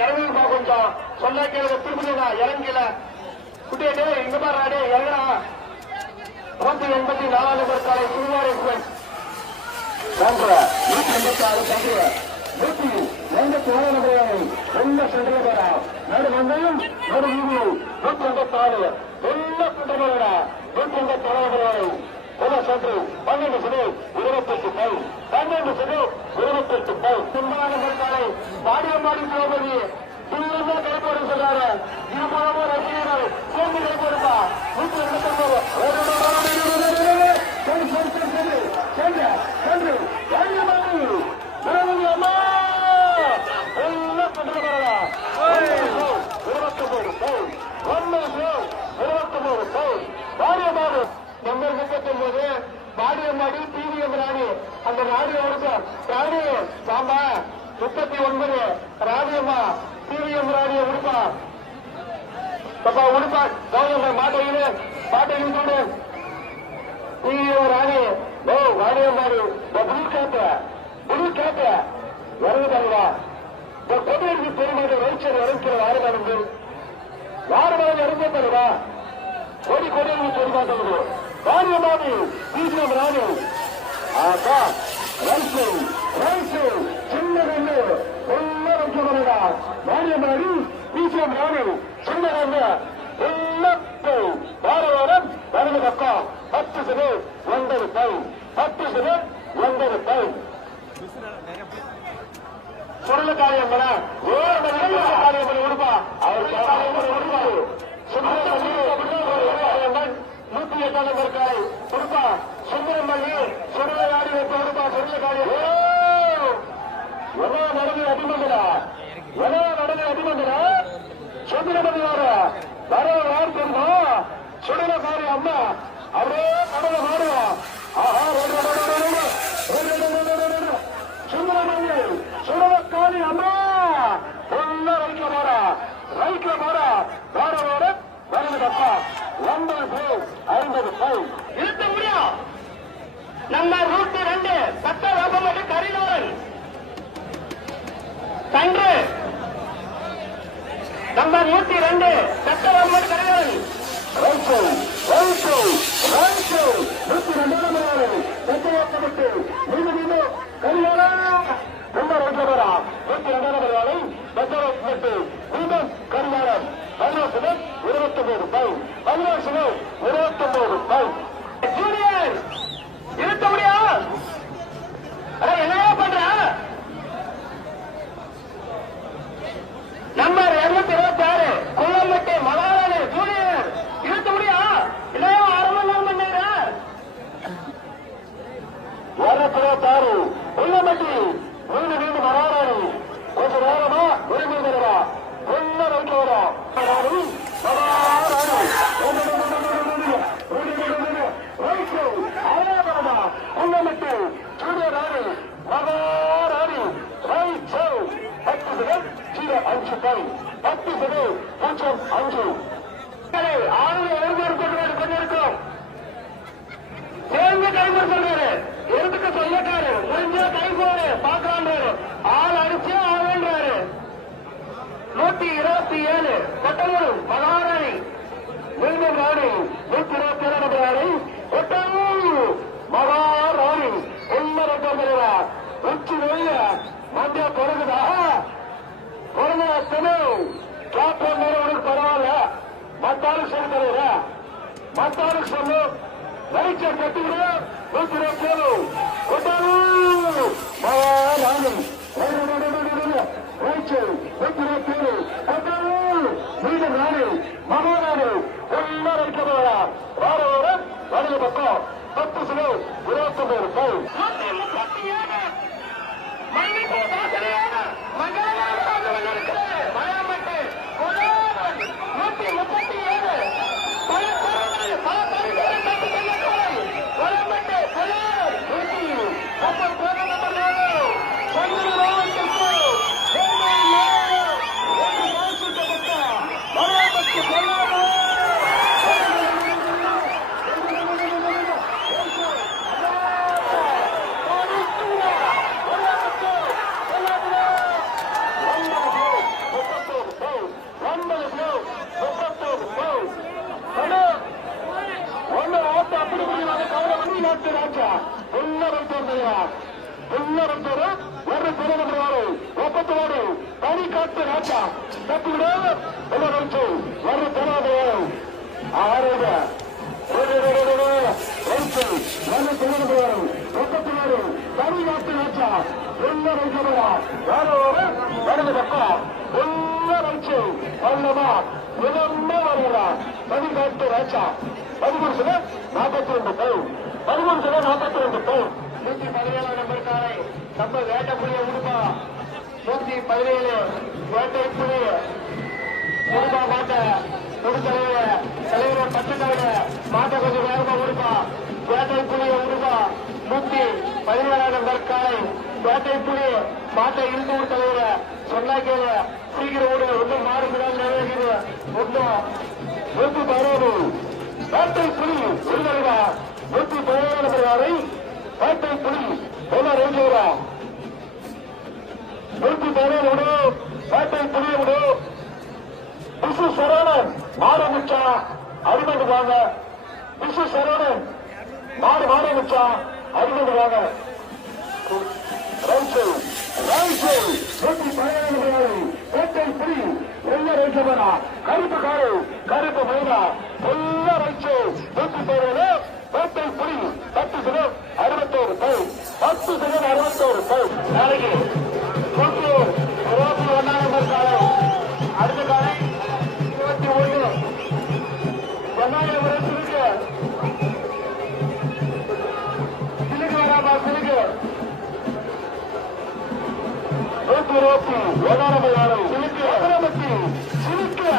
இறங்குப்பா கொஞ்சம் சொன்னா கேளுங்க திருப்பதிங்க இறங்கல குட்டியாடே இங்க பாரு அடே இறங்கடா 184 நம்பர் காலை சுகுமார் எக்ஸ்பிரஸ் 186 184 நம்பர் ಎಲ್ಲ ಸಂದರ್ಭ ನಡು ಮಂದயம் ನಡು ನೀವು 184 ಎಲ್ಲ ಸಂದರ್ಭ 184 ಹೊಲ centre 12 second 28 pound 12 second 28 pound ತುಂಬಾ ಬರ್ತಾಳೆ ಬಾಡಿಗೆ ಮಾಡಿ ಹೋಗಿ ಫುಲ್ಲನ್ನ ಕೈಪೋಡು சொல்றாரு இருபுறமோ ரசிகர்கள் சேர்ந்து கைப்போடுப்பா 129 பாடியம்மாடி டிவிஎம் ராணி அந்த ராணியோட ராணி சாம்பா 39 ராணியம்மா டிவிஎம் ராணியை உடுப்பா பாப்பா உடுப்பா கௌரவ மாட்டையும் கொண்டு டிவிஎம் ராணி ஓ ராணியம்மாடி புது கேட்ட இறங்குதாங்களா கொடியருக்கு பெருமாடு ரைச்சர் இறங்கிற வாரமானது வாரமாக இறங்க தருவா கொடியருக்கு பெருமாட்டது ராணியம்மாடி டிவிஎம் ராணி ஆகா ரைசு சின்ன கண்ணு ஒன்ன வைக்கிறதா ராணியம்மாடி டிவிஎம் ராணி சின்ன கண்ணு எல்லாத்து வாரம் வலது பக்கம் 10 செகண்ட் 9 பவுன் 10 செகண்ட் 9 பவுன் சுருளக்காரியம் காரியம் உடுப்பா அவர் உடுப்பாரு 108 நம்பர் காலை உடுப்பா சுந்தரமல்லி சுருளையாடி வைப்ப உடுப்பா சுருளக்காரியம் எவ்வளவு நடந்து அடிமந்தரா சுந்தரமல்லி வர யார் தெரியுமா சுடலக்காரி அம்மா அப்படியே கடலை மாறுவோம் சுந்தரமல்லி சுடலக்காரி அம்மா ரைட்ல போறா வார வலது பக்கம் லண்டன் போய் 50 பவுன் இழுத்த முடியும். நம்பர் 102 சட்ட ராபமட்டு கரிநூரன் சன்று. நம்பர் 102 சட்ட ராபமட்டு கரிநூரன் ரைசோ ரைசோ ரைசோ 102 சட்டவாக்கப்பட்டு மீது கரியாரா நம்பர் 102 சட்டவாக்கப்பட்டு மீண்டும் கரியாரம் 29 பவுன் 29 பவுன். ஜூனியர் இழுத்த முடியும். என்னையா பண்ற? நம்பர் 226 குள்ளம்பட்டி மகாராணி ஜூனியர் இழுத்த முடியும். இல்லையா அரை மணி நேரம் பண்ணீங்க. 226 உள்ளம்பட்டி மீண்டும் மகாராணி கொஞ்ச நேரமா உரிமை தருவா ஒன்ன ரைட்ல வரும் உள்ளம்பட்டி சூரிய ராணி மகாராணி ரைட் 10 செகண்ட் 5 பவுன் 10 செகண்ட் 5 ஆளுநர் எதிர்பார்ப்பு கொண்டிருக்கிறோம். சேர்ந்து கைது சொல்றாரு. எதுக்கு சொல்லக்காரு முடிஞ்ச கை போடு பாக்குறாரு. ஆள் அடிச்சு ஆளுன்றாரு. 127 கொட்டலூர் மகாராணி மீண்டும் ராணி 127 ராணி கொட்டலூர் மகாராணி உண்மை உச்சி வெள்ள மத்திய பிறகுதா பிறகு கேப்டன் உனக்கு பரவாயில்ல. மத்தாலும் சொல்லி தருவ மத்தாலும் சொல்லு ரைச்சர் கட்டுகிற 127 கொட்டலூர் மகாராணி ரைச்சர் 127 கொட்டலூர் மீண்டும் ராணி மகாராணி உண்மை ரைட்ல வார வாரம் வலது பக்கம் 10 செகண்ட் 29 பவுன். நம்ம வேட்டப்புலிய உடுப்பா 117 வேட்டை புலி உடுப்பா மாட்ட தலைவர் பச்சைக்கார மாட்ட கொஞ்சம் வேகமா உடுப்பா வேட்டை புலிய உடுப்பா 117 நம்பர் காலை வேட்டை புலி மாட்டை இருந்து ஒரு தலைவர் சொன்னா கேளு சீக்கிரம் ஓடு ஒன்றும் மாறு விடாமல் நிறைவேற்கிறது ஒன்றும் 116 வேட்டை புலி ஒரு தலைவா 117 நம்பர் காலை வேட்டை புலி என்ன ரேஞ்சா 117 விடு வேட்டை புலிய விடு விசு சரவணன் மாடு முச்சா அடிமண்டு வாங்க விசு சரவணன் மாடு முச்சா அடிமண்டு வாங்க வேட்டை புலி எல்லா ரைட்ல வரா கருப்பு காரு கருப்பு மயிலா எல்லா ரைட்ஸு 117 வேட்டை புலி 10 செகண்ட் 61 பவுன் 10 செகண்ட் 61 பவுன். நாளைக்கு 21 நம்பர் காலை அடுத்த காலை 21 ஜனநாயக முறை சிலுக்கு வராமா சிலுக்கு 121 நம்பர் சிலுக்கு அகரமத்தி சிலுக்கு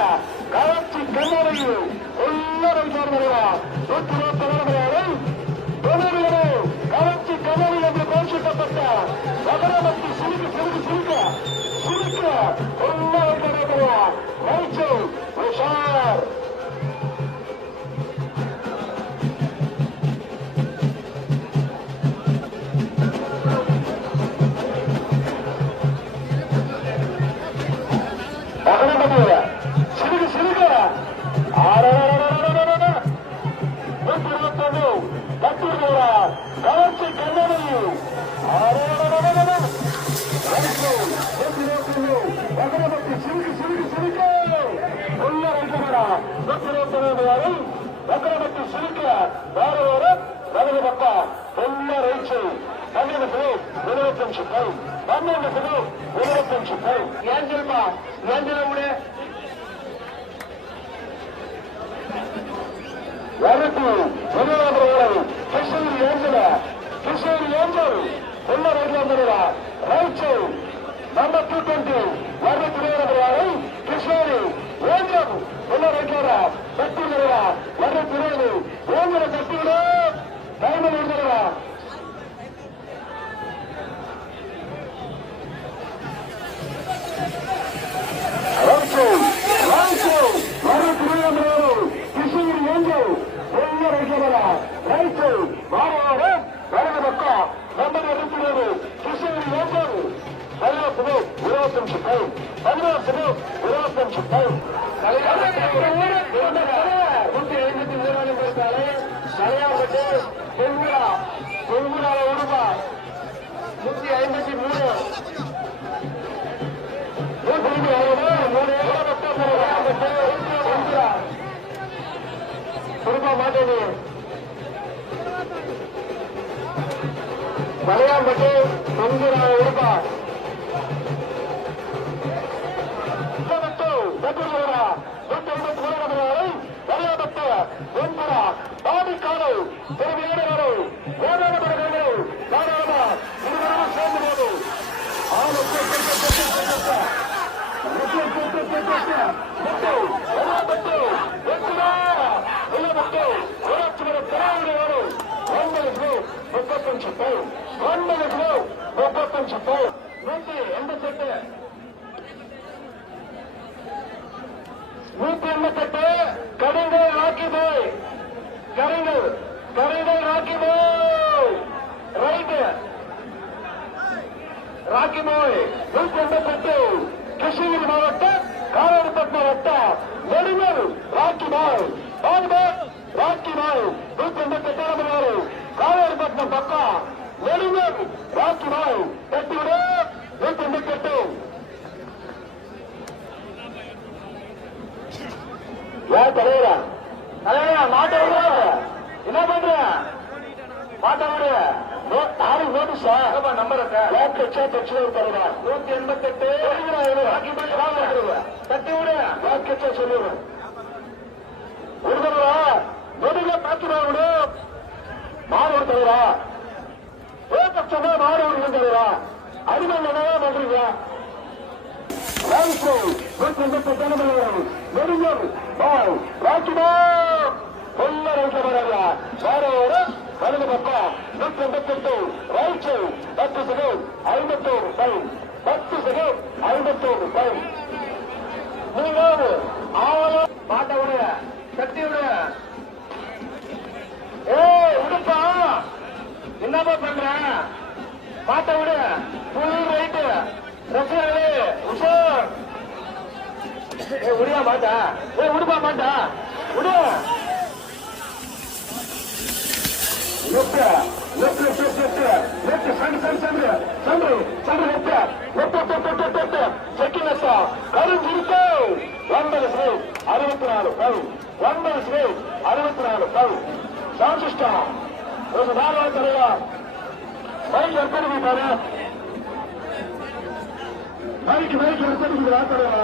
கவர்ச்சி கண்ணறையில் எல்லாரும் வருவா 121 தொழில்களே கவர்ச்சி கண்ணறி என்று கோஷிக்கப்பட்ட அகரமத்தி சிலுக்கு சிலுக்கு சிலுக்கு சிலுக்கு எல்லாரும் வருவா ரைச்சல் உஷார் சிறுக்கு சிறுக்கு சிறுக்கு உள்ள வைக்கிறா வரை வக்கரமட்டி சிறுக்க வேற ஒரு வலது பக்கம் உள்ள ரைச்சு 12 ரூபாய் 12 ரூபாய் ஏஞ்சல்மா ஏஞ்சல விட வரட்டு கிருஷ்ணகிரி ஏஞ்சல் உள்ள ரைட்ல வந்துடுவா ரைச்சு நம்பர் 220 வரட்டு கிருஷ்ணகிரி ஏஞ்சல் உள்ள ரைட்ல தட்டி விடுவா வரட்டு ஏஞ்சல தட்டி விட டைமில் விடுவா கிருஷ்ணகிரி ஏஞ்சல் உள்ள ரைட்ல ரைச்சு வலது பக்கம் நம்பர் 27 கிருஷ்ணகிரி ஏஞ்சல் 15 நிமிஷம் 153 பொங்குரா உடுப்பா 153 குடும்ப மாட்டேது மலையாம்பட்டு பொங்குரா உடுப்பா பாடிக்காலை திருவிழாவை சேர்ந்து கரிங்கள் ராக்கி போய் கரிங்கள் ராக்கி போய் ரைட்டு ராக்கி போய் 188 கிருஷ்ணகிரி மாவட்டம் காவேரிப்பட்டினம் வட்டம் நெடுங்கல் ராக்கி பாய் ராக்கி பாய் 188 காவேரிப்பட்டினம் பக்கம் நெடுங்கல் ராக்கி பாய் தட்டிவிட 188 யார் தலைவரா மாட்ட விட என்ன பண்ற மாட்ட விட யாரும் நோட்டீஸா நம்பர் தருவா 188 தட்டி விட சொல்லுவேன் விடுதலா நொடில பேச்சுடா விடு மாடு தருவா பட்சமா மாடு விடுங்க தருவா அடிமை என்னவா பண்றீங்க வலது பக்கம் 188 right 10 second 51 time 10 second 51 time நீங்கள் ஆவலம் மாட்ட விட சக்தி விட உடுப்பா என்னப்பா பண்ற மாட்ட விட புல் ரைட்டு ரசரே உஷார் உடியா மாட்டா உடுப்பா மாட்டா உடு கருஞ்சிருக்கோ 64 சவுண்ட் சிஸ்டம் ஒரு நாள் தலைவா மைக் எடுத்து பாரு மைக் எடுத்து தலைவா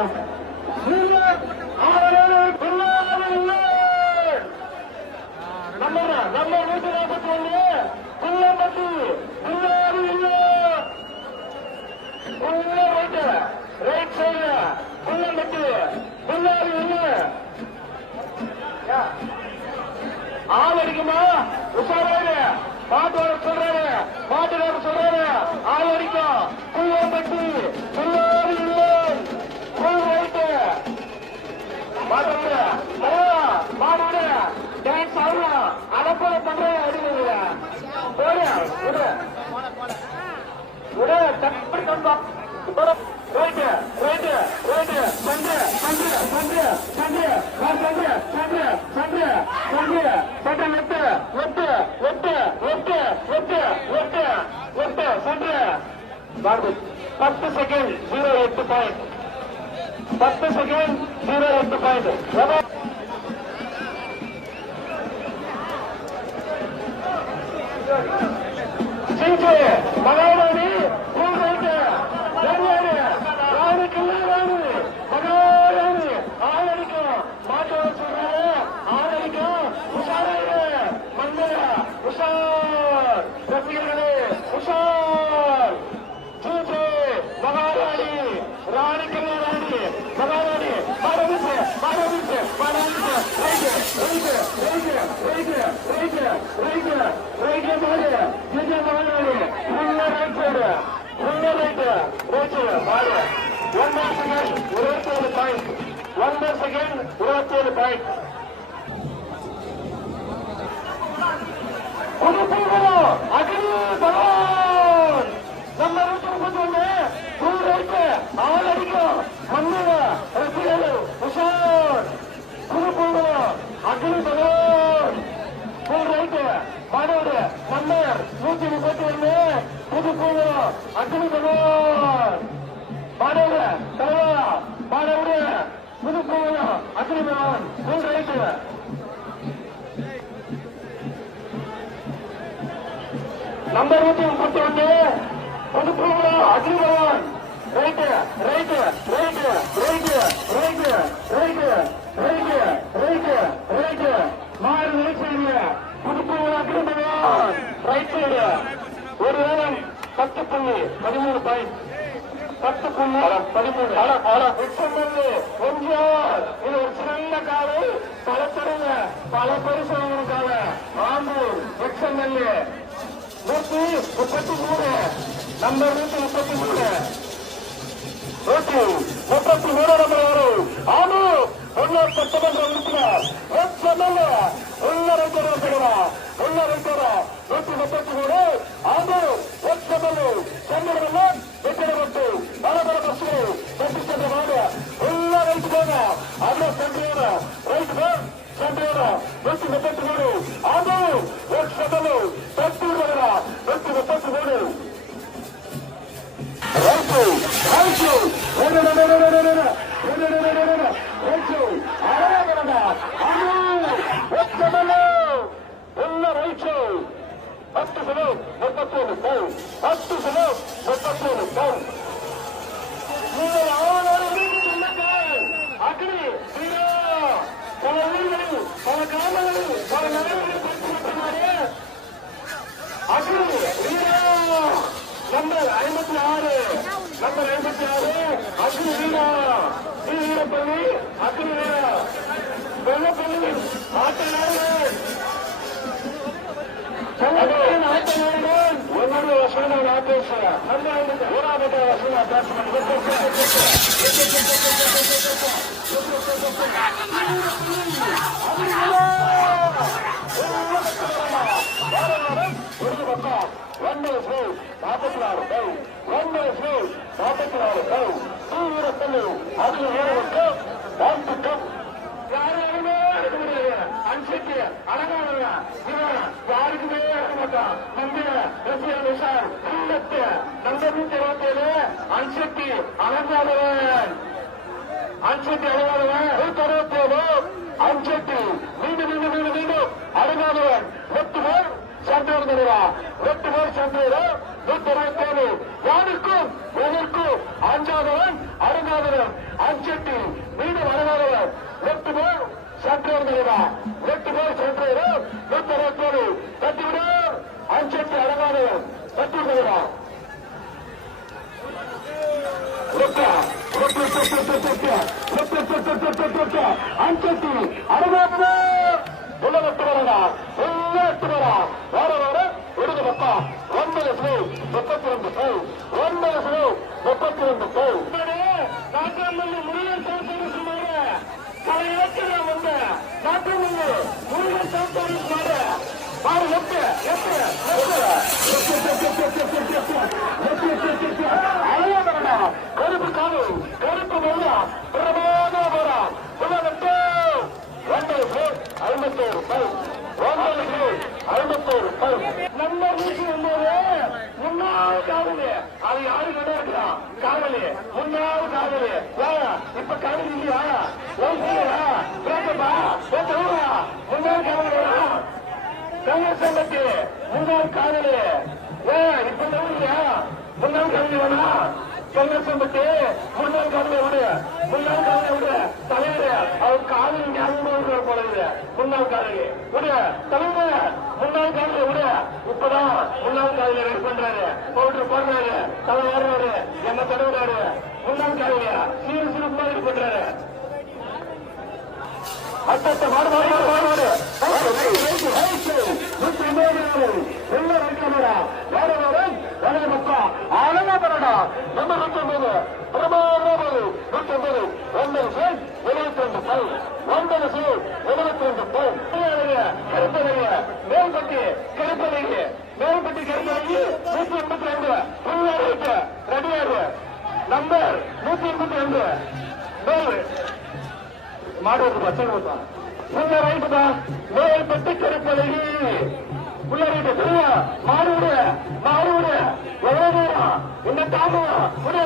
நம்ம 141 புல்லம்பட்டி புல்லாது இல்ல உள்ள ரைட் சைடு புல்லம்பட்டி புல்லாது இல்ல ஆள் அடிக்குமா உஷாராரு மாட்டோட சொல்றாரு ஆள் அடிக்கும் புல்லம்பட்டி புல்லாது இல்ல புல் ரைட்டு மாடு டான்ஸ் ஆகலாம் அலப்போல பண்ற அடிக்க தப்பி கொண்டா right second 08 point 10 second 0 point. மகாராணி ராணிக்கெல்லாம் ராணி மகாராணி ஆளடிக்கும் மாட்டு சொல்றாங்க ஆளடிக்கும் உஷாராயிரு மன்னர உஷார் ரசிகர்களே உஷார் ஜூஜே மகாராணி ராணிக்கெல்லாம் ராணி மகாராணி மாரவிச்சு மாரவிச்சு மாரவிச்சு right right right right right right right மாடு ஜூஜே மகாராணி உள்ள ரைட் சைடு உள்ள ரைட்டு ரைட்டு மாடு 1 செகண்ட் 27 பாயிண்ட் 1 செகண்ட் 27 பாயிண்ட். அக்னி பகவான் நம்ம ஆள் அடிக்கும் மன்னர ரசிகர்கள் உஷார் குருபூர்வம் அக்னி பகவான் ஃபுல் ரைட்டு மாடோடு மன்னர் 131 புதுப்பூர்வம் அக்னி பகவான் மாடோடு தலைவா மாடோடு புதுப்பூர்வம் அக்னி பகவான் ஃபுல் ரைட்டு. நம்பர் 131 புதுப்பூர்வம் அக்னி பகவான் right right right right right right right right right மாறு ரைட் சைடு புதுப்பூர்வம் அக்னி பகவான் ரைட் சைடு. ஒரு வேளம் 10.13 பாயிண்ட் 10.13 கொஞ்சம் இது ஒரு சிறந்த காலை பல தருங்க பல பரிசோதனைக்காக ஆம்பூர் எக்ஸ்எம்எல்ஏ 133 நம்பர் 133 நம்பர் வரும் ஆனு உள்ள சட்டமன்ற உறுப்பினர் எக்ஸ்எம்எல்ஏ உள்ள ரைட்டரா 133 ஆனு எக்ஸ்எம்எல்ஏ சென்னையில் வெற்றிடப்பட்டு பல பல பஸ்கள் வெற்றி சென்றவாறு உள்ள ரைட்டு போக அந்த சென்றையோட ரைட்டு சென்றையோட 133 ஆனு எக்ஸ்எம்எல்ஏ வெற்றி வருகிறா 133 அக்னி பல ஊர்களில் பல கிராமங்களில் பல நகரங்களில் அக்னி நம்பர் 56 அக்னி வீரா வீரப்பள்ளி அக்னி வீரா வெள்ளப்பள்ளி ஆட்டநாடு ஒன்னொரு வசன ஆபேச ஊராபட்ட வசன அன்சைக்கு அழகான யாருக்குமே மாட்டான் நம்பர் 127 அன்சக்தி அழகானவன் அன்சக்தி அழகானவன் 167 அன்சக்தி மீண்டும் மீண்டும் மீண்டும் மீண்டும் அழகானவன் 8 பேர் சந்தேகம் தருவா 8 பேர் சந்தேகம் 167 யாருக்கும் எதற்கும் அஞ்சாதவன் அருங்காதவன் அஞ்சட்டி மீண்டும் அழகாதவன் 8 பேர் சந்தேகம் தருவா 8 பேர் சந்தேகம் 167 தட்டிவிட அஞ்சட்டி அழகாதவன் தட்டி தருவா அஞ்சட்டி அழகாதவன் உள்ளட்டு வரடா உள்ளட்டு வரா வர வர இடது பக்கம் 9 32 நாட்டாமல்லி முருகன் சாப்பிட்டு சொன்னாங்க பல இலக்கியம் வந்த நாட்டாமல்லி முருகன் சாப்பிட்டு சொன்னாங்க பாரு அழகா கருப்பு காலு கருப்பு வெள்ளா பிரமாத போறா உள்ளட்டு 51 நம்ம வீட்டு 9 முன்னாள் அது யாரு கடை இருக்கலாம் காதலி முன்னாள் காதலி இப்ப காதலி இல்லையா முன்னாள் காதலி சங்கத்தி முன்னாள் காதலி இப்ப இல்லையா முன்னாள் காதலி வேணா செங்கசம்பட்டி முன்னாள் காதலை விடு முன்னாள் காதலை விடு தலைவர் அவர் காதலி ஞாபகம் போல முன்னாள் காதலி விடு தலைவர் முன்னாள் காதலை விடு இப்பதான் முன்னாள் காதலை ரெடி பண்றாரு பவுடர் போடுறாரு தலை ஏறாரு என்ன தடவுறாரு முன்னாள் காதலியா சீரு சிறப்பு ரெடி பண்றாரு அட்டத்தை மாடு மேல்பட்டி கருப்பலைக்கு மேல்பட்டி கருப்பலைக்கு 182 ரெடியாரு நம்பர் 182 மேல் மாடு பச்சை உள்ள ரைட்டு தான் மேல்பட்டு கருப்பலகி உள்ள ரைட்டு சரியா மாடு விடு எவ்வளவு தூரம் என்ன தாமம் விடு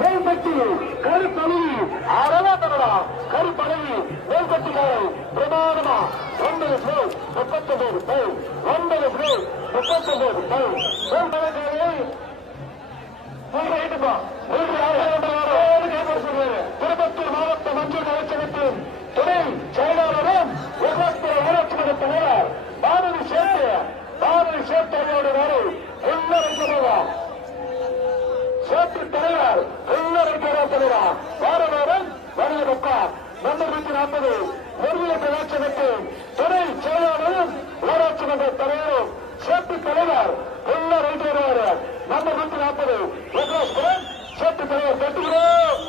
மேல்பட்டி கருப்பலகி அறவா தரடா கருப்பலகி மேல்பட்டிக்காரை பிரமாணமா 9 பேர் 39 பேர் 9 பேர் 39 பேர் மேல்பட்டிக்காரை திருப்பத்தூர் மாவட்ட மஞ்சள் அமைச்சகத்தின் துணை செயலாளரும் ஊராட்சி மன்ற தலைவர் பாரதி சேர்த்தையோடு வேலை உள்ளரைக்கிறோம் சேத்து தலைவர் உள்ளரைக்கிறோம் வாரவாரம் வருகை பக்கம் நம்பர் 140 முருகன் அமைச்சகத்தின் துணை செயலாளரும் ஊராட்சி மன்ற தலைவரும் சேத்து தலைவர் உள்ளரைக்கிறவர் நம்பர் 140 சேத்து தலைவர் கட்டுகிறோம்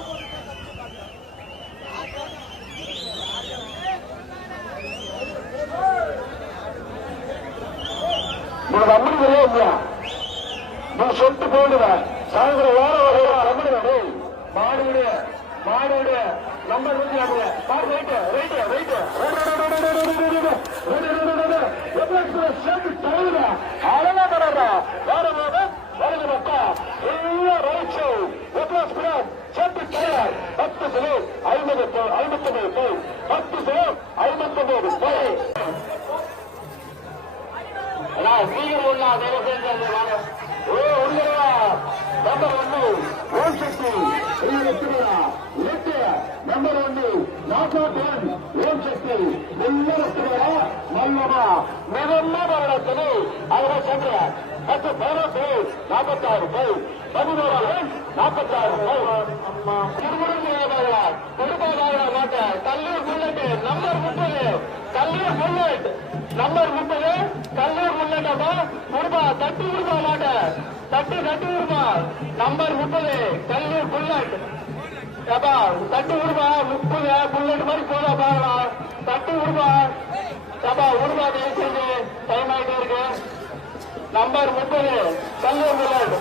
உனக்கு அம்மனி தெரியா இல்லையா நீ சொட்டு போடுவேன் சாயந்தரம் வேற வகையா அம்மனி மாடு நம்பர் 140 பாரு ரைட்டு சேத்து தலைவர் அழகா தராதா வேற வருது மக்கா எல்லாம் ரைட்ஸு சேத்து தலைவர் 10 கிலோ 59 போய் 10 கிலோ 59 போய் சீக்கிரம் உள்ள நம்பர் 1 ஓம் சக்தி நம்பர் 1 நாகாபன் ஓம் சக்தி மல்லமா மிகமா வருடத்திலே அவரை சென்ற 10 16 46 போய் 11 46 திருமணம் மாட்ட கல்லூர் புல்லட் நம்பர் 30 கல்லூர் புல்லட் நம்பர் 30 கல்லூர் புல்லட்டமா குடும்பா தட்டி விடுமா மாட்ட தட்டி விடுமா நம்பர் 30 கல்லூர் புல்லட் ஏப்பா தட்டி விடுமா 30 புல்லட் மாதிரி போதா பாருடா தட்டி விடுமா ஏப்பா விடுமா தயவு செஞ்சு டைம் ஆகிட்டே இருக்கு நம்பர் 30 கல்லூர் புல்லட்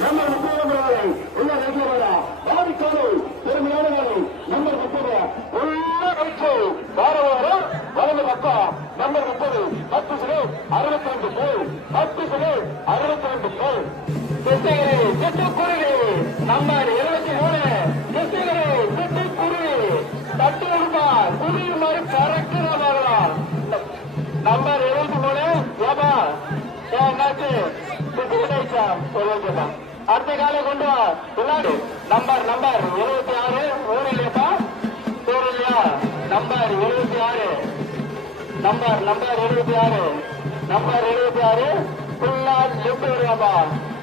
நம்பர் 30 உள்ள ரெகுலரா பாதிக்கோடு பெருமையான வேலை நம்பர் 30 உள்ள ரைட்டு வாரம் வலது பக்கம் நம்பர் 30 10 கிலோ 62 பேர் 10 கிலோ 62 பேர் சிட்டுக்குருவி நம்பர் 23 சிட்டுக்குருவி தட்டு விடுப்பா குருவி மாதிரி கரெக்டா வாங்கலாம் நம்பர் 23 ஏபா என்னாச்சு அடுத்த காலை கொண்டு வா பின்னாடி நம்பர் 76 ஊர் இல்லையப்பா ஊர் இல்லையா நம்பர் 76 நம்பர் 76 ஃபுல்லா லெஃப்ட் வருவாப்பா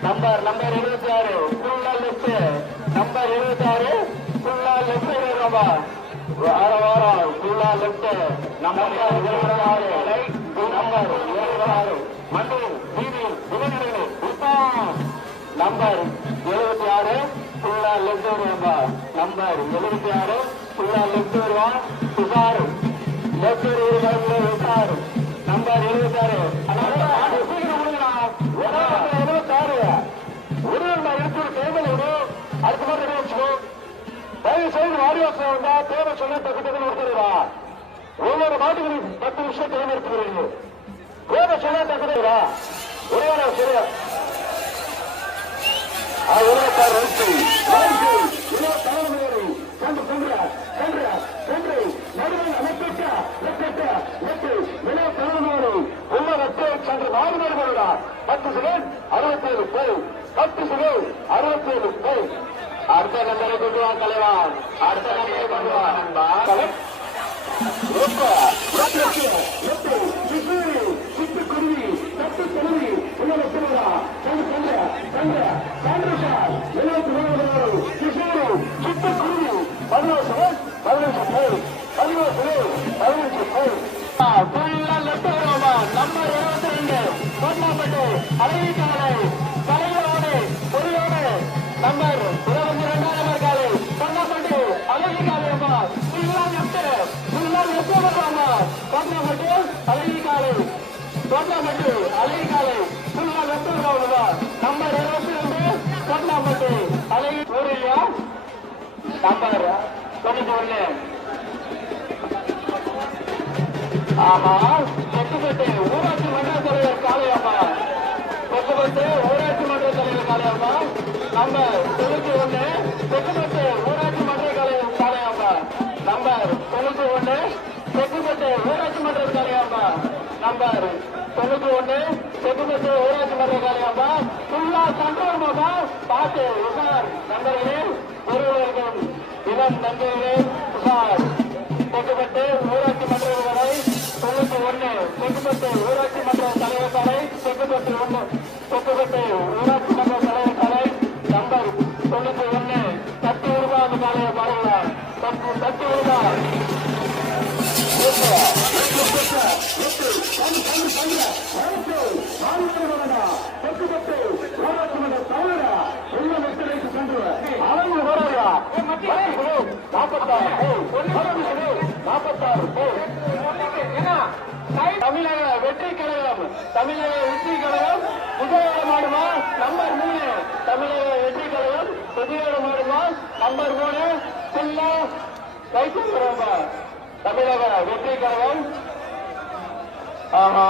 நம்பர் 76 ஃபுல்லா லெஃப்ட் நம்பர் 76 ஃபுல்லா லெஃப்ட் வருவாப்பா வாரம் ஃபுல்லா லெஃப்ட் நம்பர் 76 நம்பர் 76 மண்டலம் வீதியில் விவரங்கள் நம்பர் 76 ஃபுல்லா லெஃப்ட் வருவாப்பா நம்பர் 76 ஃபுல்லா லெஃப்ட் வருவான் உசார் லெஃப்ட் உசார் நம்பர் 76 சீக்கிரம் கொடுங்களா 76 ஒரு இருப்பூர் டேபிள் விடு அடுத்த மாதிரி வச்சுக்கோ தயவு செய்து வாரியாசம் வந்தா தேவை சொன்னா டக்கு கொடுத்துருவா. ஒவ்வொரு மாட்டுக்கு 10 நிமிஷம் டைம் எடுத்துக்கிறீங்க. தேவை சொன்னா டக்குறா ஒரே சரியா சென்று 4 பேர் போடுறா. 10 செகண்ட் 67 போய் 10 செகண்ட் 67 போய். அடுத்த நம்பரை கொண்டு வா தலைவன். அடுத்த நம்பரை கொண்டு வா நண்பா. சிட்டுக்குருவி தட்டு குருவி உள்ள சொல்லுறா. சிட்டுக்குருவி நம்பர் 22 கோட்லாம்பட்டு அழகிக்காலை தலையோடு பொறியோடு நம்பர் 22 நம்பர் காலை கோட்லாம்பட்டு அழகிக்காலை அம்மா கோட்லாம்பட்டு அழகிக்காலை கோட்லாம்பட்டு அழகிக்காலை நம்பர் 22 கோட்லாம்பட்டு அழகி ஊரியா நம்பர் 91. ஆமா தெற்குப்பட்டு ஊராட்சி மன்ற தலைவர் காளையம்மா. தெற்குப்பட்டு ஊராட்சி மன்ற தலைவர் காளையம்மா நம்பர் 91. தெற்குப்பட்டு ஊராட்சி மன்ற தலைவர் காளையம்மா நம்பர் 91. தெற்குப்பட்டு ஊராட்சி மன்ற காளையம்மா நம்பர் 91. தெற்குப்பட்டு ஊராட்சி மன்ற காளையம்மா ஃபுல்லா சந்தோஷமா பார்த்து உஷார் நண்பர்களே, ஒருவருக்கும் இளம் நண்பர்களே உஷார். தெற்குப்பட்டு ஊராட்சி மன்ற வரை 91. தெற்குப்பட்டு ஊராட்சி மன்ற தலைவர் சாலை தெற்குப்பட்டு 1. தெற்குப்பட்டு ஊராட்சி மன்ற தலைவர் சாலை நம்பர் 91. தட்டு ரூபாய் அந்த சாலையை பாருங்களா. தட்டு ரூபாய் தெற்குப்பட்டு ஊராட்சி மன்ற தலைவரா உள்ள வெற்றிலைக்கு சென்று அவங்க போராடுறா 46 தமிழக வெற்றி கழகம் விஜயவாடம் ஆடுமா நம்பர் 3. தமிழக வெற்றி கழகம் விஜயவாடம் ஆடுமா நம்பர் 3. ஃபுல்லா கைப்பற்றுறோமா தமிழக வெற்றி கழகம். ஆஹா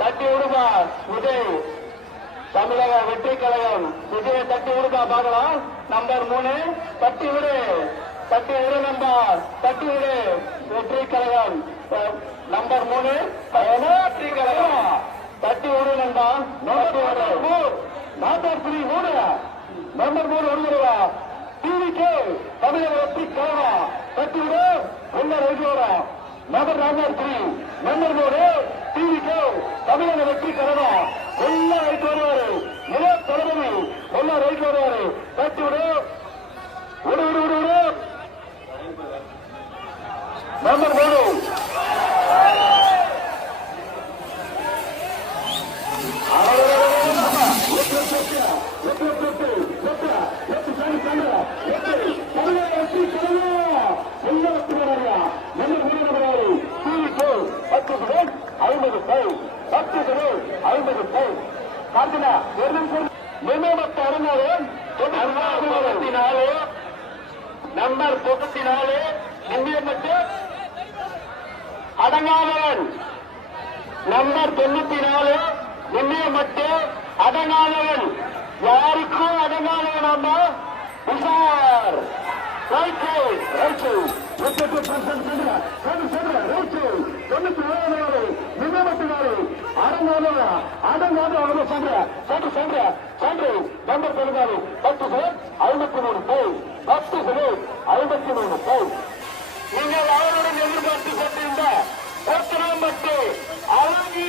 தட்டி விடுமா விஜய். தமிழக வெற்றி கழகம் விஜய் தட்டி விடுமா பார்க்கலாம். நம்பர் 3 தட்டி விடு நம்பர் தட்டி விடு வெற்றி கழகம் நம்பர் 3 வெற்றி கழகம் தட்டி விடு நம்பா. நம்பர் 3 நம்பர் 3 வருகிறவா டிவிக்கு தமிழக வெற்றி கழகம் தட்டி விடு உள்ள ரைட்டோட நம்பர் 3 நம்பர் 3 டிவிக்கு தமிழக வெற்றி கழகம் உள்ள ரைட் வருவாரு. இளைய தளபதி உள்ள ரைட் வருவாரு. தட்டி விடு விடு விடு விடு நம்பர் 3 நம்பர் 94 நிமிடப்பட்டு அடங்காதவன். நம்பர் 94 நிமிடப்பட்டு அடங்காதவன். யாருக்கும் அடங்காதவன் நம்ம உஷார். நீங்கள் அவருடன் எதிர்பார்த்து கொண்டிருந்த கோத்தனாம்பட்டு அழகி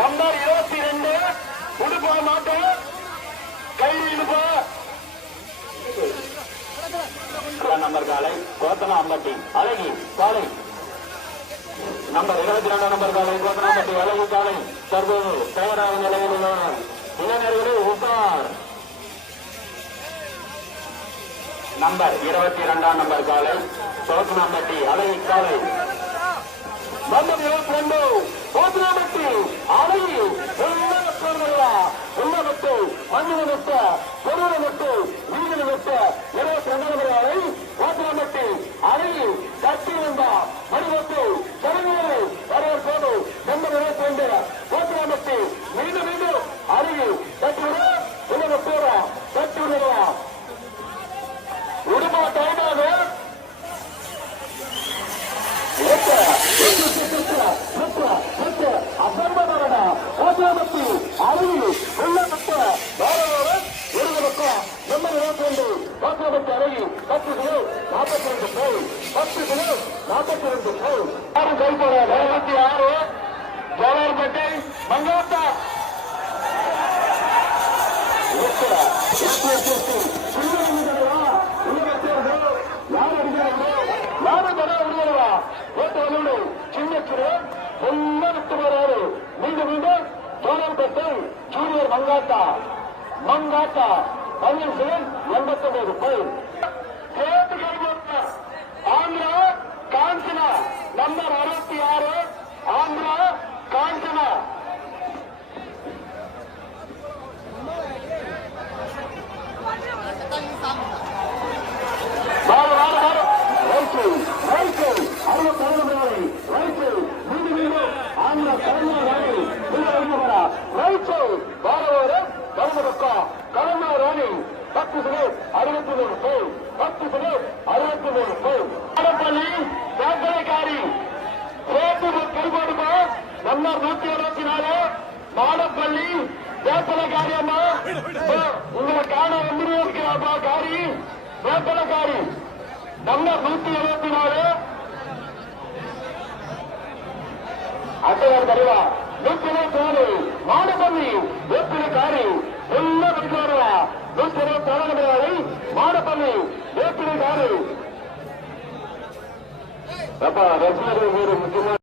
நம்பர் 22 உடுப்பா மாட்டோம் கையில் இடுப்பா நம்பர் காலை கோத்தனாம்பட்டி அழகி காலை நம்பர் 22 நம்பர் காலை கோத்தனாம்பட்டி அழகி காலை தற்போது தயாராக நிலையில் உள்ளனர். இளைஞர்களே உஷார். நம்பர் 22 நம்பர் காலை கோத்தனாம்பட்டி அழகி காலை நம்பர் 22 கோத்தனாம்பட்டி அழகி உள்ள வெட்டு மண்ணில வெட்ட பொருளை வெட்டு வீதியில் வெட்ட 22 ஆலை ஓட்டமட்டி அருகில் கட்டி வந்தா மறுபட்டு செலவேறு வரவேற்போடு நம்பர் 22 ஓட்டமட்டி மீண்டும் மீண்டும் அருகில் கட்டி விட கட்டி விடலாம் உடுமா டைமாக அசம்பவன ஓட்டமட்டி அருகில் உள்ளப்பட்ட ஒரு பக்கம் நம்பர் 22 ஓட்டமட்டி அருகில் 10 கிலோ 42 போல் 10 கிலோ 42 போல் யாரும் கைப்பட 26 ஜோலார்பேட்டை மங்காத்தா யாரும் தர விடுவா ஓட்டுவதோடு சின்ன சிறுவன் எல்லாம் விட்டு வராரு மீண்டும் மீண்டும் ஜோலார்பேட்டை ஜூனியர் மங்காத்தா பன்னீர்செல்வம் 89 போல் ஆந்திரா காஞ்சனா நம்பர் 66 ஆந்திரா காஞ்சனா நம்பர் 124 மாடப்பள்ளி வேப்பலக்காரி அம்மா உங்களை காண வந்துருக்கா காரி வேப்பலக்காரி நம்பர் 124 அட்டையார் தருவா 124 மாடப்பள்ளி வேப்பிலக்காரி எல்லாம் விட்டு வருவா 124 மாடப்பள்ளி வேப்பிலக்காரி ரசிகர்கள் ஒரு முக்கியமான